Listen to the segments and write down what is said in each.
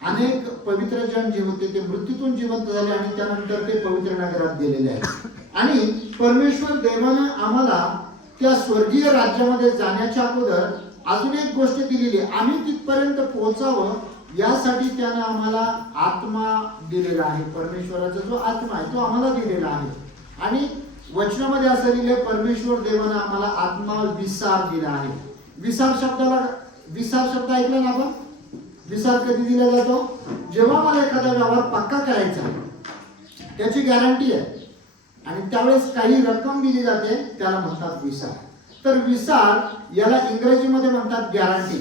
अनेक पवित्र जन जे होते ते मृत्यूतून जिवंत झाले आणि त्यानंतर ते पवित्र नगरात गेलेले आहेत। आणि परमेश्वर देवाने आम्हाला त्या स्वर्गीय राज्यामध्ये जाण्याच्या अगोदर अजून एक गोष्ट दिलेली आहे, आम्ही तिथपर्यंत पोहोचावं यासाठी त्याने आम्हाला आत्मा दिलेला आहे। परमेश्वराचा जो आत्मा आहे तो आम्हाला दिलेला आहे। आणि वचनामध्ये असं लिहिलंय, परमेश्वर देवाने आम्हाला आत्मा विसार दिला आहे। विसार शब्द ऐकला ना आपण? विसार कधी दिला जातो? जेव्हा मला एखादा व्यवहार पक्का करायचा आहे, त्याची गॅरंटी आहे आणि त्यावेळेस काही रक्कम दिली जाते, त्याला म्हणतात विसार। तर विसार याला इंग्रजीमध्ये म्हणतात गॅरंटी।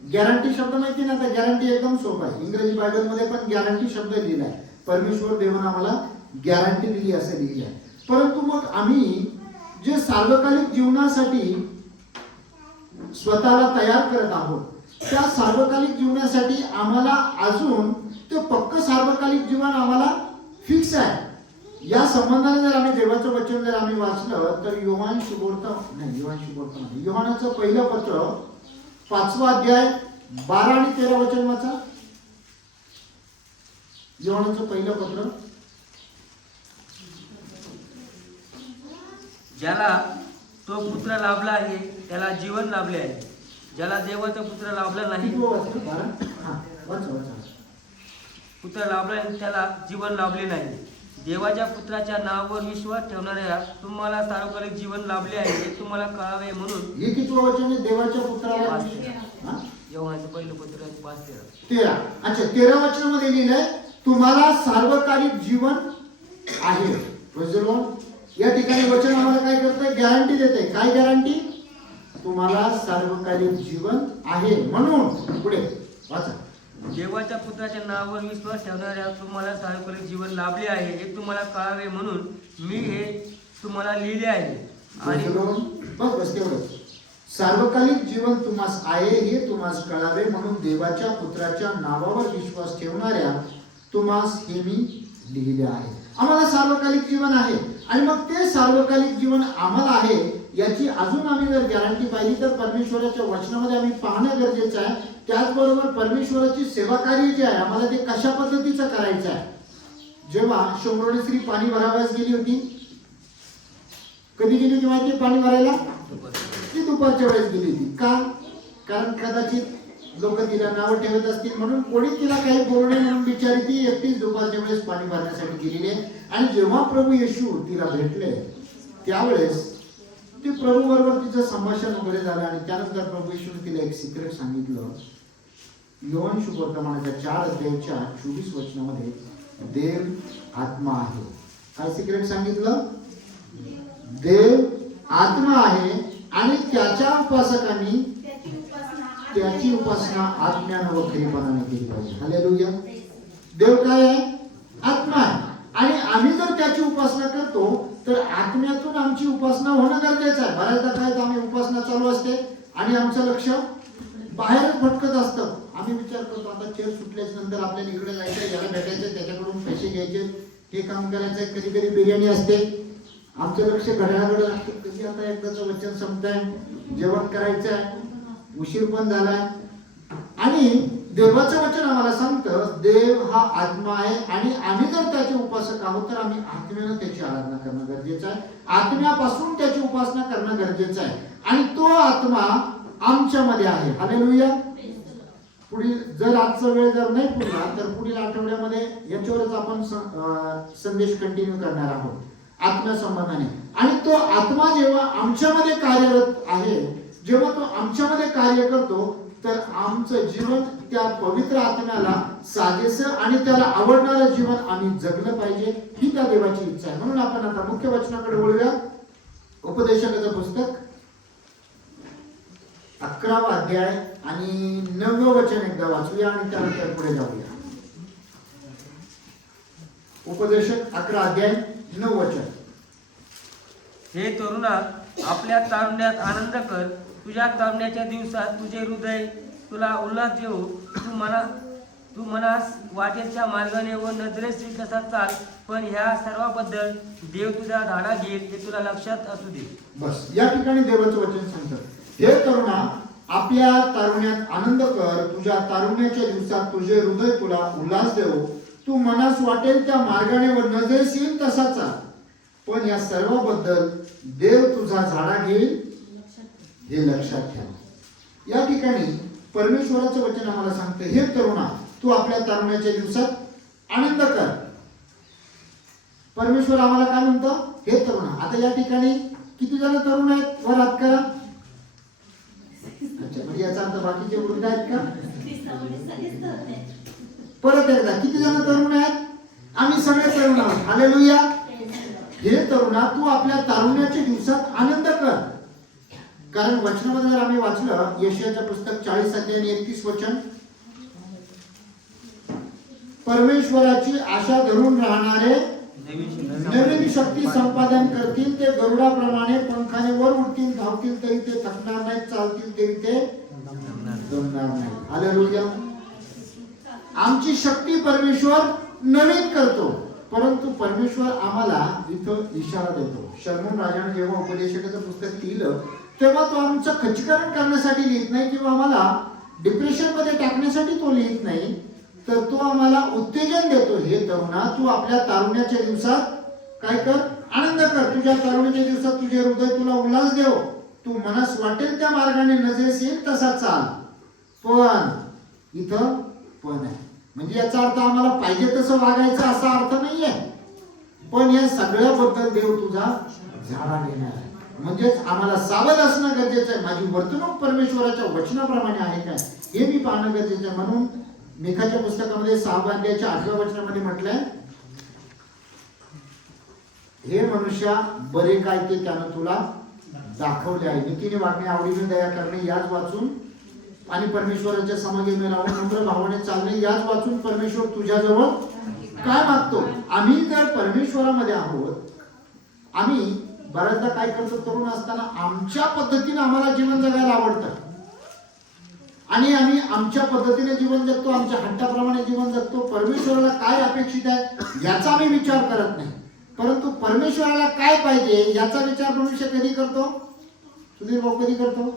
गॅरंटी शब्द माहिती ना? तर गॅरंटी एकदम सोपा आहे, इंग्रजी बायबलमध्ये पण गॅरंटी शब्द लिहिलाय। परमेश्वर देवाने आम्हाला गॅरंटी दिली असं लिहिलं आहे। परंतु मग आम्ही जे सार्वकालिक जीवनासाठी स्वतःला तयार करत आहोत, त्या सार्वकालिक जीवनासाठी आम्हाला अजून ते पक्क सार्वकालिक जीवन आम्हाला फिक्स आहे। या संबंधाने जर आम्ही देवाचं वचन जर आम्ही वाचलं तर योहानाचं पहिलं पत्र 5वा अध्याय 12 आणि 13 वचन वाचा। योहानाचं पहिलं पत्र। ज्याला तो पुत्र लाभला आहे त्याला जीवन लाभले आहे, ज्याला देवाचा पुत्र लाभला नाही पुत्र लाभला नाही त्याला जीवन लाभले नाही। देवाच्या पुत्राच्या नावावर विश्वास ठेवणाऱ्या तुम्हाला सार्वकालिक जीवन लाभले आहे हे तुम्हाला कळावे म्हणून। हे किती वचन आहे? देवाच्या पुत्राला योहानाचं पहिलं पत्र 5:13। 13। अच्छा, 13 वचनामध्ये लिहिलंय तुम्हाला सार्वकालिक जीवन आहे। या ठिकाणी वचन आम्हाला काय करतंय? गॅरंटी देते। काय गॅरंटी? तुम्हाला सार्वकालिक जीवन आहे। म्हणून पुढे वाचा, देवाच्या पुत्राच्या नावावर विश्वास ठेवणाऱ्या तुम्हाला सार्वकालिक जीवन लाभले आहे हे तुम्हाला कळावे म्हणून मी हे तुम्हाला लिहिले आहे। आणि बस तेवढं, सार्वकालिक जीवन तुम्हास आहे हे तुम्हास कळावे म्हणून देवाच्या पुत्राच्या नावावर विश्वास ठेवणाऱ्या तुम्हास हे मी लिहिले आहे। आम्हाला सार्वकालिक जीवन आहे आणि मग ते सार्वकालिक जीवन आम्हाला आहे याची अजून आम्ही जर गॅरंटी पाहिली तर परमेश्वराच्या वचनामध्ये आम्ही पाहणं गरजेचं आहे। त्याचबरोबर परमेश्वराची सेवा कार्य जे आहे आम्हाला ते कशा पद्धतीचं करायचं आहे। जेव्हा शंभरोणी स्त्री पाणी भरावयास गेली होती, कधी गेली होती माहिती पाणी भरायला? ती दुपारच्या वेळेस गेली होती। का? कारण कदाचित लोक तिला नावं ठेवत असतील म्हणून कोणी तिला काही बोलू नये म्हणून बिचारी ती एकटीच दुपारच्या वेळेस पाणी भरण्यासाठी गेलेली आहे। आणि जेव्हा प्रभू येशू तिला भेटले त्यावेळेस ते प्रभू बरोबर तिचं संभाषण वगैरे झालं आणि त्यानंतर प्रभू येशूने तिला एक सिक्रेट सांगितलं। योहान शुभवर्तमानाच्या 4 अध्यायाच्या 24 वचनामध्ये देव आत्मा आहे। काय सिक्रेट सांगितलं? देव आत्मा आहे आणि त्याच्या उपासकांनी त्याची उपासना आत्म्यानं व खरीपणाने केली पाहिजे। हालेलुया। देव काय आहे? आत्मा आहे आणि आम्ही जर त्याची उपासना करतो तर आत्म्यातून आमची उपासना होणं गरजेचं आहे। बऱ्याचदा काय आम्ही उपासना चालू असते आणि आमचं लक्ष बाहेरच भटकत असतं। आम्ही विचार करतो आता चर्च सुटल्याच्या नंतर आपल्याला इकडे जायचं, याला भेटायचं, त्याच्याकडून पैसे घ्यायचे, हे काम करायचं, कधी कधी बिर्याणी असते, आमचं लक्ष घड्याळाकडे असतं, कधी आता एकदाचं वचन संपतंय, जेवण करायचं आहे, उशीर पण झालाय। आणि देवाचं वचन आम्हाला सांगतं देव हा आत्मा आहे आणि आम्ही जर त्याचे उपासक आहोत तर आम्ही आत्म्यानं त्याची आराधना करणं गरजेचं आहे, आत्म्यापासून त्याची उपासना करणं गरजेचं आहे आणि तो आत्मा आमच्यामध्ये आहे। हालेलुया। पुढील जर आजचा वेळ जर नाही पुरला तर पुढील आठवड्यामध्ये याच्यावरच आपण संदेश कंटिन्यू करणार आहोत आत्म्या संबंधाने। आणि तो आत्मा जेव्हा आमच्यामध्ये कार्यरत आहे, जेव्हा तो आमच्यामध्ये कार्य करतो तर आमचं जीवन त्या पवित्र आत्म्याला साजेसं आणि त्याला आवडणारं जीवन आम्ही जगलं पाहिजे, ही त्या देवाची इच्छा आहे। म्हणून आपण आता मुख्य वचनाकडे वळूया। उपदेशकाचं पुस्तक 11वा अध्याय आणि 9वं वचन एकदा वाचूया आणि त्यानंतर पुढे जाऊया। उपदेशक 11 अध्याय 9 वचन। हे तरुणा, आपल्या तारुण्यात आनंद कर, तुझ्या तारुण्याच्या दिवसात तुझे हृदय तुला उल्हास देऊ, तू मनास वाटेच्या मार्गाने व नजरेस तसा चाल, पण ह्या सर्वाबद्दल देव तुझा धाडा घेईल हे तुला लक्षात असू दे। बस या ठिकाणी देवाचं वचन सांगतं, हे तरुणा आपल्या तारुण्यात आनंद कर, तुझ्या तारुण्याच्या दिवसात तुझे हृदय तुला उल्हास देवो, तू मनास वाटेल त्या मार्गाने व नजरेस येईल तसा चाल. पण या सर्वाबद्दल देव तुझा झाडा घेईल हे लक्षात ठेव. या ठिकाणी परमेश्वराचं वचन आम्हाला सांगतं, हे तरुणा तू आपल्या तारुण्याच्या दिवसात आनंद कर. परमेश्वर आम्हाला काय म्हणतो? हे तरुणा. आता या ठिकाणी किती जण तरुण आहेत? वर हात करा. अच्छा, म्हणजे याचा अर्थ बाकीचे वृद्ध आहेत का? परत एकदा, किती जण तरुण आहेत? आम्ही सगळे तरुण आहोत. हालेलुया. हे तरुणा तू आपल्या तारुण्याच्या दिवसात आनंद कर. कारण वचनामध्ये जर आम्ही वाचलं, यशायाचं पुस्तक 40 अध्याय आणि 31 वचन, परमेश्वराची आशा धरून राहणारे नवीन शक्ती संपादन करतील. ते गरुडाप्रमाणे पंखाने वर उडतील, धावतील तरी ते थकणार नाहीत, चालतील तरी ते दमणार नाहीत. हालेलुया. आमची शक्ती परमेश्वर नवीन करतो, परंतु परमेश्वर आम्हाला इथं इशारा देतो. शर्मन राजाने जेव्हा उपदेशकाचं पुस्तक लिहिलं तेव्हा तो आमचं खच्चीकरण करण्यासाठी लिहित नाही किंवा आम्हाला डिप्रेशन मध्ये टाकण्यासाठी तो लिहित नाही, तर तो आम्हाला उत्तेजन देतो. हे तरुणा तू आपल्या तारुण्याच्या दिवसात काय कर? आनंद कर. तुझ्या तारुण्याच्या दिवसात तुझे हृदय तुला उल्हास देव, तू मनास वाटेल त्या मार्गाने नजरेस येईल तसा चाल. पण इथं पण आहे, म्हणजे याचा अर्थ आम्हाला पाहिजे तसं वागायचं असा अर्थ नाहीये. पण या सगळ्याबद्दल देव तुझा झाडा घेणार आहे. म्हणजेच आम्हाला सावध असणं गरजेचं आहे. माझी वर्तणूक परमेश्वराच्या वचनाप्रमाणे आहे काय हे मी पाहणं गरजेचं आहे. म्हणून मिकाच्या पुस्तकामध्ये 6 अध्यायाच्या 8व्या वचनामध्ये म्हटलंय, हे मनुष्या बरे काय ते त्यानं तुला दाखवले आहे. नीतीने वागणे, आवडीने दया करणे याच वाचून आणि परमेश्वराच्या समागमे राहून नम्र भावाने चालणे याच वाचून परमेश्वर तुझ्याजवळ काय मागतो. आम्ही जर परमेश्वरामध्ये आहोत, आम्ही बऱ्याचदा काय करतो, तरुण असताना आमच्या पद्धतीने आम्हाला जीवन जगायला आवडतं आणि आम्ही आमच्या पद्धतीने जीवन जगतो, आमच्या हट्टाप्रमाणे जीवन जगतो. परमेश्वराला काय अपेक्षित आहे याचा आम्ही विचार करत नाही, परंतु परमेश्वराला काय पाहिजे याचा विचार मनुष्य कधी करतो? सुधीर भाऊ कधी करतो?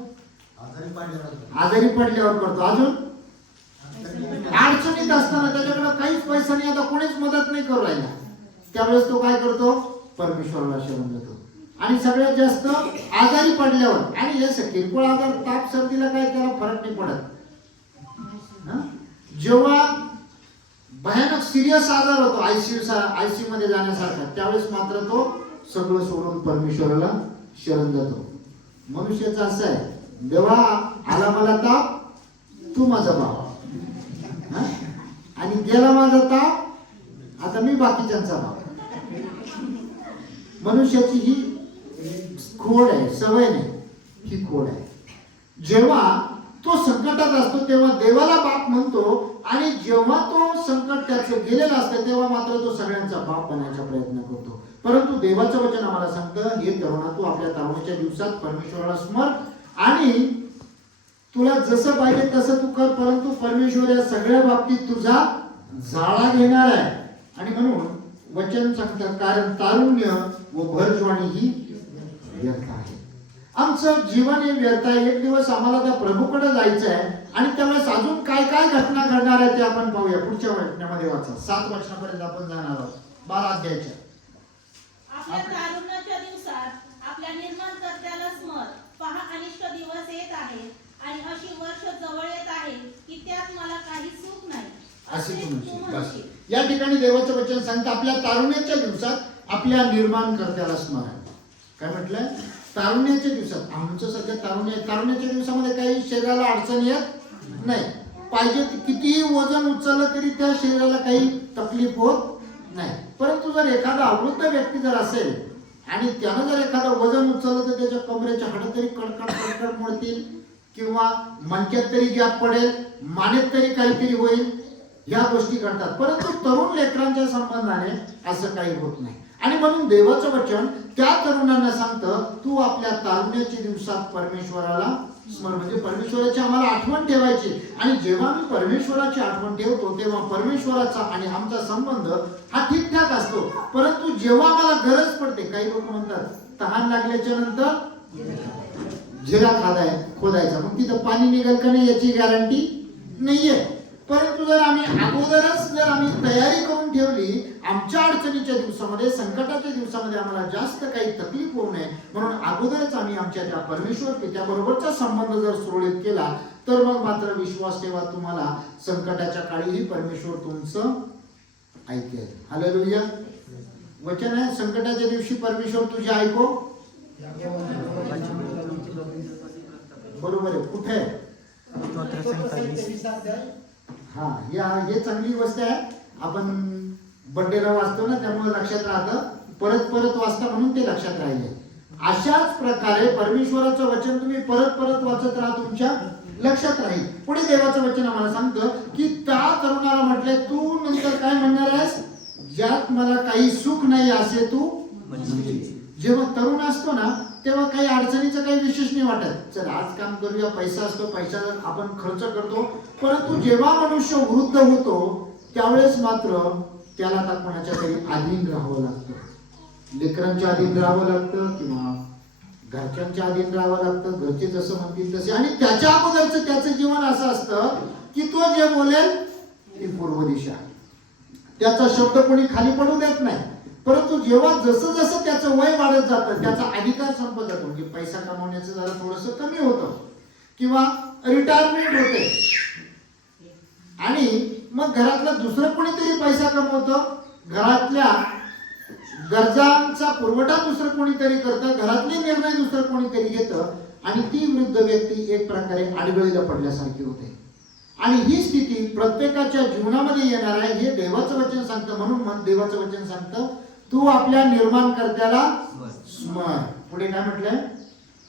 आजारी पडल्यावर करतो. अजून अडचणीत असताना त्याच्याकडे काहीच पैसा नाही, आता कोणीच मदत नाही करू राहिला, त्यावेळेस तो काय करतो? परमेश्वराला शरण जातो. आणि सगळ्यात जास्त आजारी पडल्यावर, आणि हे किरकोळ आजार, ताप सर्दीला काय त्याला फरक नाही पडत. जेव्हा भयानक सिरियस आजार होतो, आयसीयू मध्ये जाण्यासारखा, त्यावेळेस मात्र तो सगळं सोडून परमेश्वराला शरण जातो. मनुष्याचं असं आहे, देवा आला मला ताप, तू माझा बाप, आणि गेला माझा ताप, आता मी बाकीच्यांचा बाप. मनुष्याची ही खोड आहे, सवय नाही, ही खोड आहे. जेव्हा तो संकटात असतो तेव्हा देवाला बाप म्हणतो, आणि जेव्हा तो संकट त्याचं गेलेलं असतं तेव्हा मात्र तो सगळ्यांचा बाप बनायचा प्रयत्न करतो. परंतु देवाचं वचन आम्हाला सांगतं, हे तरुणा तू आपल्या तारुण्याच्या दिवसात परमेश्वराला स्मर, आणि तुला जसं पाहिजे तसं तू कर, परंतु परमेश्वर या सगळ्या बाबतीत तुझा झाडा घेणार आहे. आणि म्हणून वचन सांगतं, कारण तारुण्य व भरजवानी ही व्यर्थ आहे. आमचं जीवन हे व्यर्थ आहे. एक दिवस आम्हाला त्या प्रभूकडे जायचं आहे, आणि त्यावेळेस अजून काय काय घटना घडणार आहे ते आपण पाहूया. पुढच्या वचनामध्ये वाचा, 7 वचनापर्यंत आपण जाणार आहोत 12 अध्यायाच्या. आपल्या तारुण्याच्या दिवसात आपल्या निर्माणकर्त्याला स्मर, पहा अनिष्ट दिवस येत आहे आणि अशी वर्ष जवळ येत आहे की त्यात मला काही सुख नाही असे तू म्हणशील. या ठिकाणी देवाचं वचन सांगतं, आपल्या तारुण्याच्या दिवसात आपल्या निर्माणकर्त्याला स्मरण. काय म्हटलंय? तारुण्याच्या दिवसात. आमचं सध्या तारुण्याच्या दिवसामध्ये काही शरीराला अडचण येत नाही. पाहिजे कितीही वजन उचललं तरी त्या शरीराला काही तकलीफ होत नाही. परंतु जर एखादा अवृद्ध व्यक्ती जर असेल आणि त्यानं जर एखादं वजन उचललं तर त्याच्या कमरेच्या हाडं तरी कडकड कडकड मोडतील, किंवा मणक्यात तरी गॅप पडेल, मानेत तरी काहीतरी होईल, ह्या गोष्टी घडतात. परंतु तरुण लेकरांच्या संबंधाने असं काही होत नाही. आणि म्हणून देवाचं वचन त्या तरुणांना सांगतं, तू आपल्या तारुण्याच्या दिवसात परमेश्वराला स्मर, म्हणजे परमेश्वराची आम्हाला आठवण ठेवायची. आणि जेव्हा मी परमेश्वराची आठवण ठेवतो तेव्हा परमेश्वराचा आणि आमचा संबंध हा ठीकठाक असतो. परंतु जेव्हा आम्हाला गरज पडते, काही लोक म्हणतात तहान लागल्याच्या नंतर झिरा खोदायचा, मग तिथं पाणी निघेल का नाही याची गॅरंटी नाहीये. परंतु जर आम्ही तयारी करून ठेवली, आमच्या अडचणीच्या दिवसामध्ये, संकटाच्या दिवसामध्ये आम्हाला जास्त काही तकलीफ होऊ नये म्हणून अगोदरच आम्ही आमच्या त्या परमेश्वर पित्याबरोबरचा संबंध जर सुरळीत केला, तर मग मात्र विश्वास ठेवा, तुम्हाला संकटाच्या काळीही परमेश्वर तुमचं ऐकेल. हालेलुया. वचन आहे, संकटाच्या दिवशी परमेश्वर तुझे ऐको. बरोबर आहे. कुठे? हा, हे चांगली गोष्ट आहे. आपण बड्डेला वाचतो ना, त्यामुळे लक्षात राहतं. परत वाचता म्हणून ते लक्षात राहिले. अशाच प्रकारे परमेश्वराचं वचन तुम्ही परत वाचत राहा, तुमच्या लक्षात राहील. पुढे देवाचं वचन आम्हाला सांगतं की त्या तरुणाला म्हटले, तू नंतर काय म्हणणार आहेस? ज्यात मला काही सुख नाही असे तू म्हणशील. जेव्हा तरुण असतो ना, तेव्हा काही अडचणीचं काही विशेष नाही वाटत. चल आज काम करूया, पैसा असतो, पैसा आपण खर्च करतो. परंतु जेव्हा मनुष्य वृद्ध होतो, त्यावेळेस मात्र त्याला आता कोणाच्या तरी अधीन राहावं लागतं. लेकरांच्या अधीन राहावं लागतं किंवा घरच्यांच्या अधीन राहावं लागतं, घरचे जसं म्हणतील तसे. आणि त्याच्या अगोदरचं त्याचं जीवन असं असतं की तो जे बोलेल ती पूर्व दिशा, त्याचा शब्द कोणी खाली पडू देत नाही. परंतु जेव्हा जसं त्याचं वय वाढत जातं, त्याचा अधिकार संपत जातो. म्हणजे पैसा कमवण्याचं जरा थोडंसं कमी होतं किंवा रिटायरमेंट होते, आणि मग घरातला दुसरं कोणीतरी पैसा कमवतं, घरातल्या गरजांचा पुरवठा दुसरं कोणीतरी करतं, घरातले निर्णय दुसरं कोणीतरी घेतं, आणि ती वृद्ध व्यक्ती एक प्रकारे आडगळीला पडल्यासारखी होते. आणि ही स्थिती प्रत्येकाच्या जीवनामध्ये येणार आहे, हे देवाचं वचन सांगतं. म्हणून देवाचं वचन सांगतं, तू आपल्या निर्माणकर्त्याला स्मर. पुढे काय म्हटलंय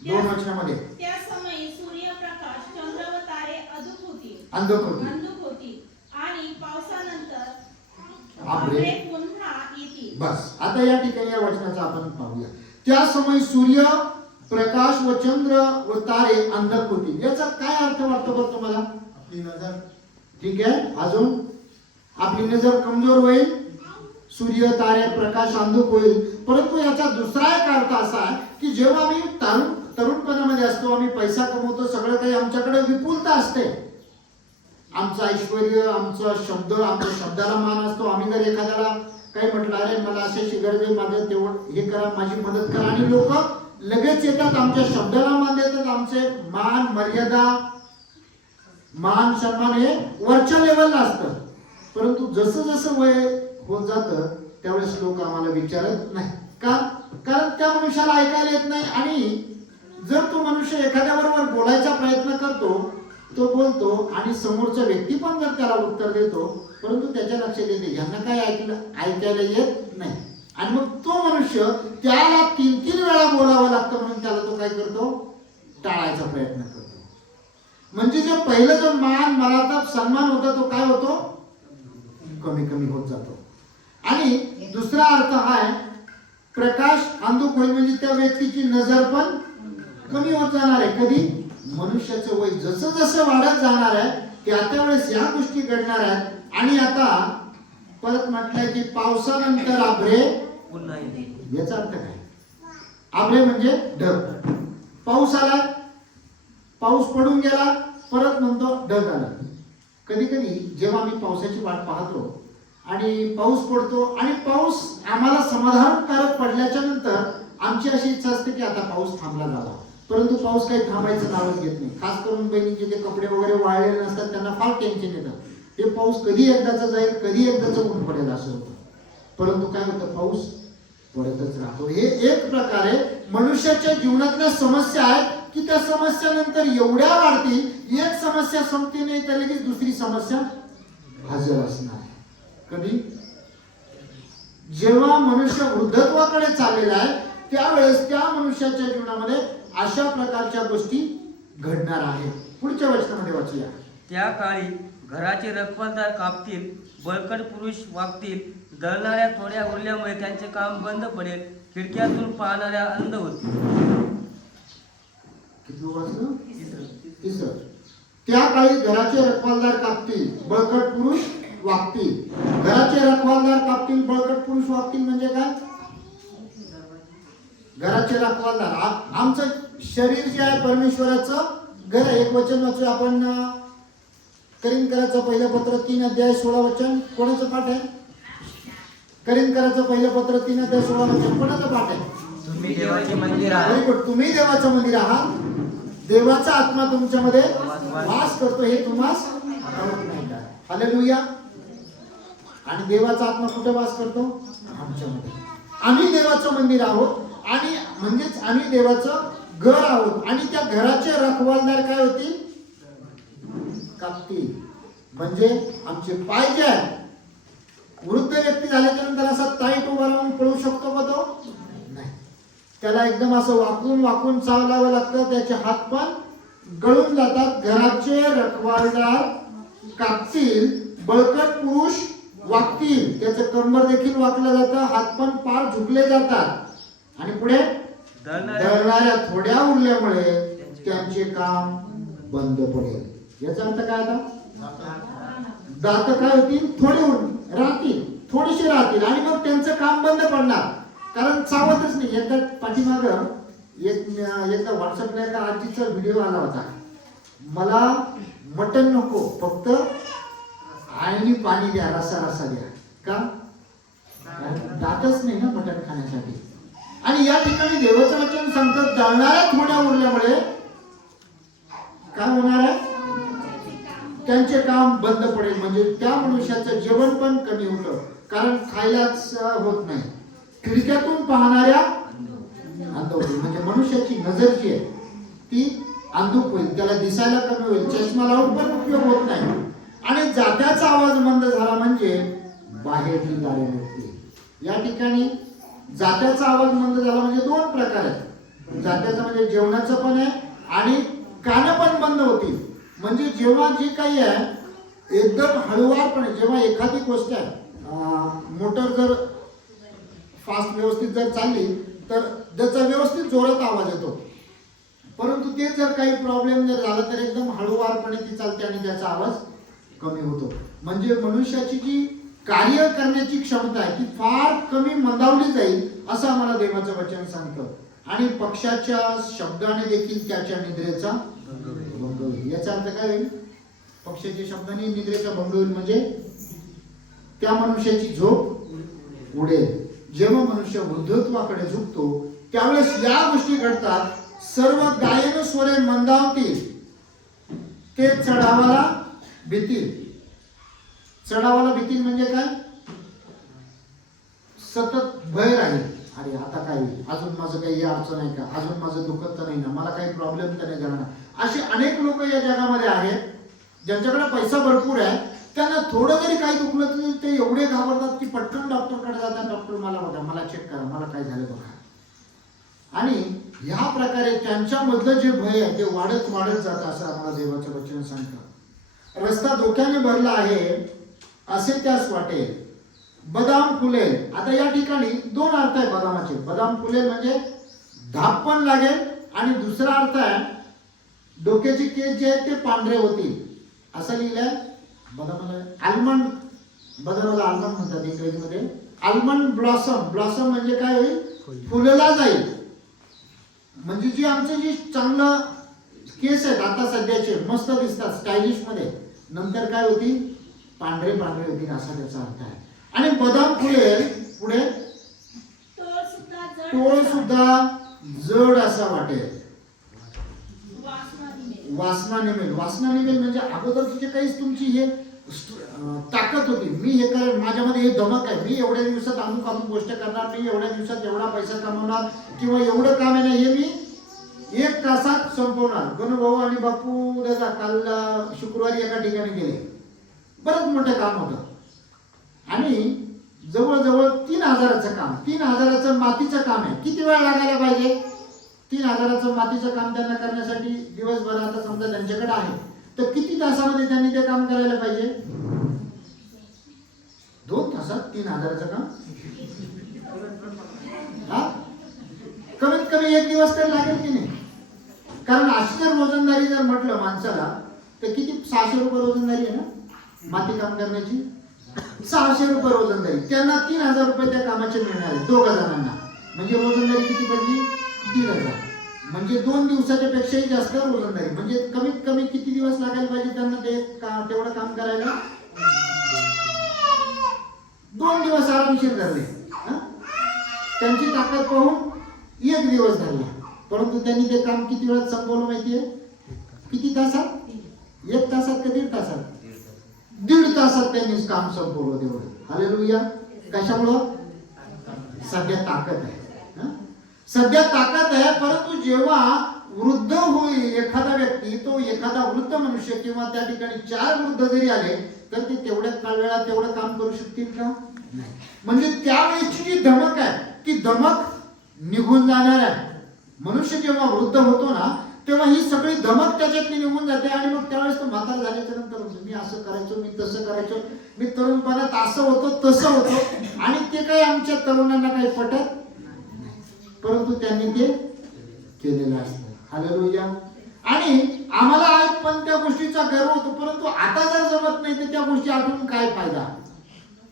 2 वचनामध्ये? त्या समयी सूर्यप्रकाश, चंद्र व तारे अंधक होती आणि पावसानंतर आभळे पुन्हा येतील. बस आता या ठिकाणी या वचनाचा आपण पाहूया. त्या समयी सूर्य प्रकाश व चंद्र व तारे अंधक होतील. याचा काय अर्थ वाटतो बरं तुम्हाला? आपली नजर, ठीक आहे, अजून आपली नजर कमजोर होईल, सूर्य तारे प्रकाश अंधक होईल. परंतु याचा दुसरा एक अर्थ असा आहे की जेव्हा आम्ही तरुणपणामध्ये असतो, आम्ही पैसा कमवतो, सगळं काही आमच्याकडे विपुलता असते, आमचं ऐश्वर्य, आमचा शब्द, आमच्या शब्दाला मान असतो. आम्ही जर एखाद्याला काही म्हटलं, अरे मला अशी गरज आहे, माझं तेवढं हे करा, माझी मदत करा, आणि लोक लगेच येतात, आमच्या शब्दाला मान देतात. आमचे मान मर्यादा, मान सन्मान हे वरच्या लेवलला असतं. परंतु जसं वय होत जातं, त्यावेळेस लोक आम्हाला विचारत नाही का? कारण त्या मनुष्याला ऐकायला येत नाही. आणि जर तो मनुष्य एखाद्याबरोबर बोलायचा प्रयत्न करतो, तो बोलतो, आणि समोरचा व्यक्ती पण जर त्याला उत्तर देतो, परंतु त्याच्या लक्षात येते यांना काय ऐकायला येत नाही. आणि मग तो मनुष्य त्याला 3 वेळा बोलावं लागतं, म्हणून त्याला तो काय करतो? टाळायचा प्रयत्न करतो. म्हणजे जो पहिलं जो मान, मर्यादा, सन्मान होता, तो काय होतो? कमी होत जातो. आणि दुसरा अर्थ हा आहे, प्रकाश अंधुक होईल, म्हणजे त्या व्यक्तीची नजर पण कमी होत जाणार आहे. कधी? मनुष्याचं वय जसं वाढत जाणार आहे, त्यावेळेस या गोष्टी घडणार आहेत. आणि आता परत म्हटलंय की पावसानंतर आभळे पुन्हा येतील. याचा अर्थ काय? आभळे म्हणजे ढग. पाऊस आला, पाऊस पडून गेला, परत म्हणतो ढग आला. कधी जेव्हा आम्ही पावसाची वाट पाहतो आणि पाऊस पडतो, आणि पाऊस आम्हाला समाधानकारक पडल्याच्या नंतर आमची अशी इच्छा असते की आता पाऊस थांबला जावा. परंतु पाऊस काही थांबायचं नावच घेत नाही. खास करून बहिणीचे ते कपडे वगैरे वाळलेले नसतात, त्यांना फार टेन्शन येतं. हे पाऊस कधी एकदाचा जाईल, कधी एकदाच ऊन पडेल असं होतं. परंतु काय होतं? पाऊस पडतच राहतो. हे एक प्रकारे मनुष्याच्या जीवनातल्या समस्या आहेत की त्या समस्यानंतर एवढ्या वाढतील, एक समस्या संपते नाही तर लगेच दुसरी समस्या हजर असणार आहे. कधी? जेव्हा मनुष्य वृद्धत्वाकडे चाललेला आहे, त्यावेळेस त्या मनुष्याच्या जीवनामध्ये अशा प्रकारच्या गोष्टी घडणार आहेत. पुढच्या वचनामध्ये वाचूया. त्या काळी घराचे रखवालदार कापतील, बळकट पुरुष वागतील, दळणाऱ्या थोड्या उरल्यामुळे त्यांचे काम बंद पडेल, खिडक्यातून पाहणाऱ्या अंध होतील. किती वाचलं? तिसरं. त्या काळी घराचे रखवालदार कापतील, बळकट पुरुष वागतील. घराचे रखवालदार कापतील, बळकट पुरुष वागतील म्हणजे काय? घराचे रखवालदार, आमचं शरीर जे आहे परमेश्वराचं घर आहे. एक वचन वाचू आपण, करिंदकराचं पहिलं पत्र 3 अध्याय 16 वचन. कोणाचं पाठ आहे? करिंदकराचं पहिलं पत्र 3 अध्याय 16 वचन कोणाचं पाठ आहे? तुम्ही देवाचे मंदिर आहात. Very good. तुम्ही देवाचं मंदिर आहात, देवाचा आत्मा तुमच्यामध्ये वास करतो हे तुम्हाला कळत नाही का? हालेलुया. आणि देवाचा आत्मा कुठे वास करतो? आमच्यामध्ये. आम्ही देवाचं मंदिर आहोत आणि म्हणजेच आम्ही देवाचं घर आहोत आणि त्या घराचे रखवालदार काय होतील? कापतील. म्हणजे आमचे पाय जे आहे, वृद्ध व्यक्ती झाल्याच्या नंतर असा ताईट उभा राहून पळू शकतो का तो? नाही. त्याला एकदम असं वाकून वाकून चालावं लागतं. त्याचे हात पण गळून जातात. घराचे रखवालदार कापतील, बळकट पुरुष वाकतील, त्याचं कंबर देखील वाकलं जातं, हात पण पार झुकले जातात आणि पुढे दळणाऱ्या थोड्या उरल्यामुळे त्यांचे काम बंद पडेल. याचा अर्थ काय? आता दात काय होतील? थोडे राहतील, थोडेसे राहतील आणि मग त्यांचं काम बंद पडणार, कारण चावतच नाही. एकदा पाठीमाग एकदा व्हॉट्सअपला एका आजीचा व्हिडिओ आला होता, मला मटण नको, फक्त आईनी पाणी द्या, रसा रसा द्या. का? दातच नाही ना मटण खाण्यासाठी. आणि या ठिकाणी देवाचं वचन सांगतं दळणाऱ्या थोड्या उरल्यामुळे काय होणार आहे? त्यांचे काम बंद पडेल. म्हणजे त्या मनुष्याचं जेवण पण कमी होतं, कारण खायलाच होत नाही. खिडक्यातून पाहणाऱ्या अंध होईल. म्हणजे मनुष्याची नजर जी आहे ती अंधुक होईल, त्याला दिसायला कमी होईल, चष्मा लावून पण उपयोग होत नाही. आणि जात्याचा आवाज मंद झाला म्हणजे बाहेरील दारे मोडतील. या ठिकाणी जात्याचा आवाज मंद झाला म्हणजे 2 प्रकार आहेत. जात्याचा म्हणजे जेवणाचं पण आहे आणि कान पण बंद होतील. म्हणजे जेव्हा जे काही आहे एकदम हळुवारपणे, जेव्हा एखादी गोष्ट आहे, मोटर जर फास्ट व्यवस्थित जर चालली तर त्याचा व्यवस्थित जोरात आवाज येतो, परंतु ते जर काही प्रॉब्लेम जर झाला तर एकदम हळुवारपणे ती चालते आणि त्याचा आवाज कमी होतो. म्हणजे मनुष्याची जी कार्य करण्याची क्षमता आहे ती फार कमी मंदावली जाईल असं आम्हाला देवाचं वचन सांगतं. आणि पक्षाच्या शब्दाने देखील त्याच्या निद्रेचा भंग होईल. याचा अर्थ काय होईल? पक्षाच्या शब्दाने निद्रेचा भंग होईल म्हणजे त्या मनुष्याची झोप उडेल. जेव्हा मनुष्य वृद्धत्वाकडे झुकतो त्यावेळेस या गोष्टी घडतात. सर्व गायन स्वरे मंदावतील, ते चढावाला भीतील. चढावाला भीतील म्हणजे काय? सतत भय राहील. अरे आता काय होईल? अजून माझं काही अडचण आहे का? अजून माझं दुखत तर नाही ना? मला काही प्रॉब्लेम तर नाही झाला ना? असे अनेक लोक या जगामध्ये आहेत ज्यांच्याकडे पैसा भरपूर आहे. त्यांना थोडं जरी काही दुखलं तरी ते एवढे घाबरतात की पटकन डॉक्टरकडे जातात. डॉक्टर मला बघा, मला चेक करा, मला काय झालं बघा. आणि ह्या प्रकारे त्यांच्यामधलं जे भय आहे ते वाढत वाढत जातं असं आम्हाला देवाचं वचन सांगतं. रस्ता धोक्याने भरला आहे असे त्यास वाटेल, बदाम फुलेल. आता या ठिकाणी 2 अर्थ आहे बदामाचे. बदाम फुलेल म्हणजे धाप पण लागेल आणि दुसरा अर्थ आहे डोक्याचे केस जे आहेत ते पांढरे होतील असं लिहिलंय. बदामाला आल्मंड, बदामाला आल्मंड म्हणतात इंग्रजीमध्ये. आल्मंड ब्लॉसम, ब्लॉसम म्हणजे काय होईल? फुलला जाईल. म्हणजे जी आमचे जी चांगलं केस आहेत आता सध्याचे मस्त दिसतात स्टायलिश मध्ये, नंतर काय होतील? पांढरे पांढरे होतील असा त्याचा अर्थ आहे. आणि बदाम फुलेल पुढे टोळ सुद्धा जड असा वाटेल, वासना निमेल. वासना निमेल म्हणजे अगोदरची जे काही तुमची हे ताकद होती, मी हे करेन, माझ्यामध्ये हे धमक आहे, मी एवढ्या दिवसात अमुक अमुक गोष्ट करणार, मी एवढ्या दिवसात एवढा पैसा कमवणार किंवा एवढं काम आहे ना हे मी 1 तासात संपवणार. गणभाऊ आणि बापू दादा काल शुक्रवारी एका ठिकाणी गेले, बरंच मोठं काम होतं आणि जवळजवळ 3,000चं काम, 3,000चं मातीचं काम आहे. किती वेळ लागायला पाहिजे? 3,000चं मातीचं काम त्यांना करण्यासाठी दिवसभर आता समजा त्यांच्याकडे आहे तर किती तासामध्ये त्यांनी ते काम करायला पाहिजे? 2 तासात 3,000चं काम? हा, कमीत कमी 1 दिवस तर लागेल की नाही? कारण अशी जर रोजंदारी जर म्हटलं माणसाला तर किती? 600 रुपये रोजंदारी आहे ना माती काम करण्याची. 600 रुपये रोजंदारी. त्यांना 3,000 रुपये त्या कामाचे मिळणार आहे 2 जणांना. म्हणजे रोजंदारी किती पडली? 3,000. म्हणजे 2 दिवसाच्या पेक्षाही जास्त रोजंदारी. म्हणजे कमीत कमी किती दिवस लागायला पाहिजे त्यांना तेवढं काम करायला? 2 दिवस आरामशीर धरले. त्यांची ताकद पाहून 1 दिवस धरला, परंतु त्यांनी ते काम किती वेळात संपवलं माहितीये? किती तासात? 1 तासात का 1.5 तासात? 1.5 तासात त्यांनी काम संपवलं तेवढं. हालेलुया. कशामुळं? सध्या ताकद आहे. सध्या ताकद आहे, परंतु जेव्हा वृद्ध होईल एखादा व्यक्ती, तो एखादा वृद्ध मनुष्य किंवा त्या ठिकाणी 4 वृद्ध जरी आले तर ते तेवढ्या काळ वेळात तेवढं काम करू शकतील का? नाही. म्हणजे त्यावेळेची जी धमक आहे ती धमक निघून जाणार आहे. मनुष्य जेव्हा वृद्ध होतो ना तेव्हा ही सगळी धमक त्याच्यातली निघून जाते आणि मग त्यावेळेस तो म्हातारा झाल्याच्या नंतर मी असं करायचो, मी तसं करायचो, मी तरुणपणात असं होतो तसं होतो, आणि ते काही आमच्या तरुणांना काही पटत नाही, परंतु त्यांनी ते केलेलं असतं. हालेलुया. आणि आम्हाला आज पण त्या गोष्टीचा गर्व होतो, परंतु आता जर जमत नाही तर त्या गोष्टी आठवून काय फायदा?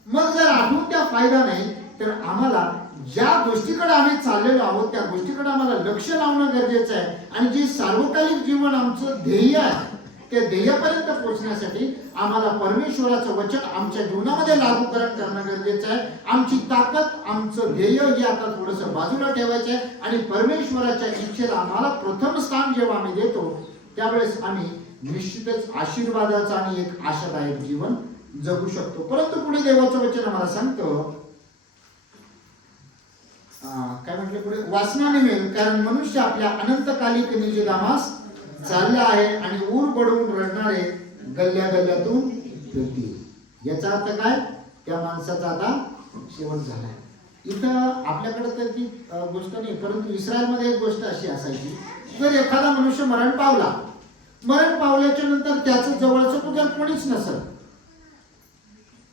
मग जर आठवून त्या फायदा नाही तर आम्हाला ज्या गोष्टीकडे आम्ही चाललेलो आहोत त्या गोष्टीकडे आम्हाला लक्ष लावणं गरजेचं आहे. आणि जे सार्वकालिक जीवन आमचं ध्येय आहे त्या ध्येयापर्यंत पोहोचण्यासाठी आम्हाला परमेश्वराचं वचन आमच्या जीवनामध्ये लागूकरण करणं गरजेचं आहे. आमची ताकद, आमचं ध्येय हे आता थोडंसं बाजूला ठेवायचं आहे आणि परमेश्वराच्या इच्छेला आम्हाला प्रथम स्थान जेव्हा आम्ही देतो त्यावेळेस आम्ही निश्चितच आशीर्वादाचं आणि एक आशादायक जीवन जगू शकतो. परंतु पुढे देवाचं वचन आम्हाला सांगतो, काय म्हटलं पुढे? वासनाने मिळेल, कारण मनुष्य आपल्या अनंतकालिक निजधामास चालला आहे आणि ऊर बडवून रडणारे गल्ल्या गल्ल्यातून फिरतील. याचा अर्थ काय? त्या माणसाचा आता शेवट झालाय. इथं आपल्याकडे तर ती गोष्ट नाही, परंतु इस्रायलमध्ये एक गोष्ट अशी असायची, जर एखादा मनुष्य मरण पावल्याच्या नंतर त्याचं जवळचं जर कोणीच नसेल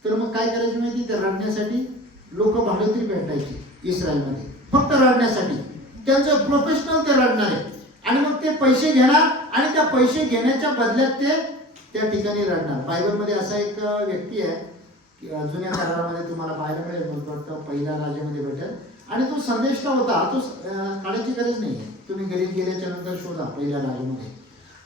तर मग काय करायचं माहिती? त्या रडण्यासाठी लोक भाडोत्री भेटायची इस्रायलमध्ये, फक्त रडण्यासाठी. त्यांचं प्रोफेशनल ते रडणारे, आणि मग ते पैसे घेणार आणि त्या पैसे घेण्याच्या बदल्यात ते त्या ठिकाणी रडणार. बायबलमध्ये असा एक व्यक्ती आहे की जुन्या करारामध्ये तुम्हाला पाहायला मिळेल, मला वाटतं पहिल्या राजामध्ये भेटेल, आणि तो संदेष्टा होता. तो काढायची गरज नाही आहे, तुम्ही घरी गेल्याच्या नंतर शोधा पहिल्या राजामध्ये.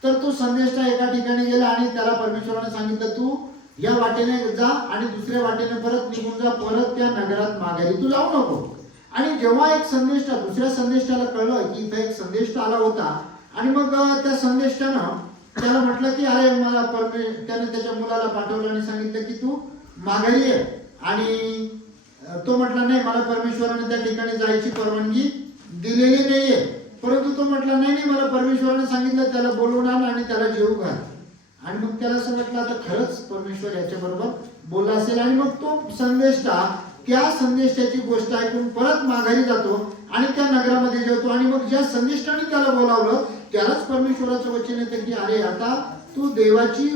तर तो संदेष्टा एका ठिकाणी गेला आणि त्याला परमेश्वराने सांगितलं, तू या वाटेने जा आणि दुसऱ्या वाटेने परत निघून जा, परत त्या नगरात माघारी तू जाऊ नको. आणि जेव्हा एक संदेष्टा दुसऱ्या संदेष्टाला कळलं की इथं एक संदेष्टा आला होता, आणि मग त्या संदेष्टानं त्याला म्हटलं की अरे मला त्याने त्याच्या मुलाला पाठवलं आणि सांगितलं की तू माघारी ये. आणि तो म्हटला नाही, मला परमेश्वराने त्या ठिकाणी जायची परवानगी दिलेली नाहीये. परंतु तो म्हटला नाही, मला परमेश्वराने सांगितलं त्याला बोलवून आण आणि त्याला जेवू घाल. आणि मग त्याला असं म्हटलं आता खरंच परमेश्वर याच्या बरोबर बोलला असेल. आणि मग तो संदेष्टा त्या संदेशाची गोष्ट ऐकून परत माघारी जातो आणि त्या नगरामध्ये जेवतो. आणि मग ज्या संदेशाने त्याला बोलावलं त्यालाच परमेश्वराचं वचन येतं की अरे आता तू देवाची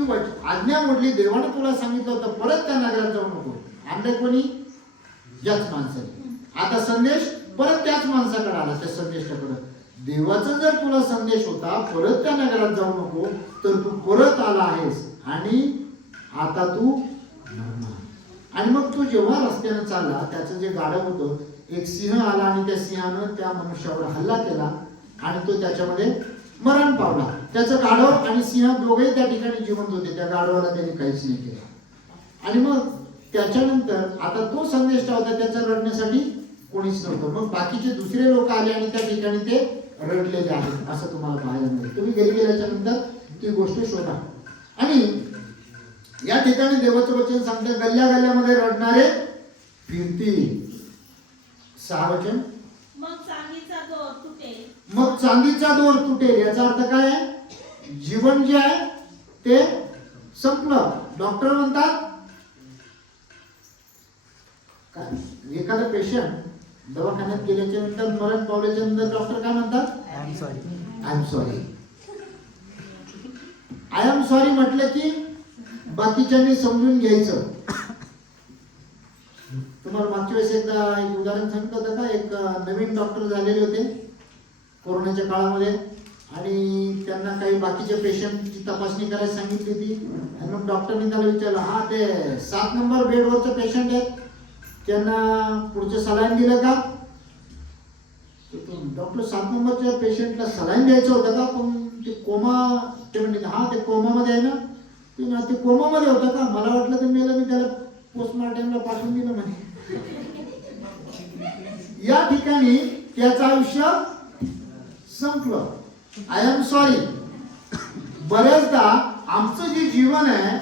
आज्ञा मोडली, देवाने तुला सांगितलं होतं परत त्या नगरात जाऊ नको. आणलं कोणी? याच माणसाने. आता संदेश परत त्याच माणसाकडे आला, त्या संदेशाकडे. देवाचा जर तुला संदेश होता परत त्या नगरात जाऊ नको, तर तू परत आला आहेस आणि आता तू मरणार. आणि मग तो जेव्हा रस्त्यानं चालला, त्याचं जे गाढव होतं, एक सिंह आला आणि त्या सिंहानं त्या मनुष्यावर हल्ला केला आणि तो त्याच्यामध्ये मरण पावला. त्याचं गाढव आणि सिंह दोघेही त्या ठिकाणी जिवंत होते. त्या गाढवाला त्याने काहीच नाही केलं. आणि मग त्याच्यानंतर आता तो संदेष्टा होता, त्याचा रडण्यासाठी कोणीच नव्हतं. मग बाकीचे दुसरे लोक आले आणि त्या ठिकाणी ते रडलेले आहेत असं तुम्हाला पाहायला मिळेल. तुम्ही घरी गेल्याच्या नंतर ती गोष्ट शोधा. आणि या ठिकाणी देवाचं वचन सांगतं, गल्ल्या गल्ल्यामध्ये रडणारे फिरतील. 6 वचन, मग चांदीचा दोर तुटेल. मग चांदीचा दोर तुटेल. याचा अर्थ काय आहे? जीवन जे आहे ते संपलं. डॉक्टर म्हणतात एखादा पेशंट दवाखान्यात गेल्याच्या नंतर मरण पावल्याच्या नंतर डॉक्टर काय म्हणतात? I am sorry. I am sorry म्हटलं की बाकीच्यांनी समजून घ्यायचं. तुम्हाला मागच्या वेळेस एकदा एक उदाहरण सांगतो होतं का? एक नवीन डॉक्टर झालेले होते कोरोनाच्या काळामध्ये, आणि त्यांना काही बाकीच्या पेशंटची तपासणी करायला सांगितली होती. आणि मग डॉक्टरने त्याला विचारलं, हा ते 7 नंबर बेडवरचं पेशंट आहेत, त्यांना पुढचं सलाईन दिलं का? डॉक्टर 7 नंबरच्या पेशंटला सलाईन द्यायचं होतं का, पण ते कोमा, ते म्हणजे हा ते कोमामध्ये आहे ना, ते कोमामध्ये होतं का, मला वाटलं तर मेलं, मी त्याला पोस्टमॉर्टमला पाठवून दिलं म्हणे. या ठिकाणी त्याचं आयुष्य संपलं. I am sorry. बऱ्याचदा आमचं जे जीवन आहे,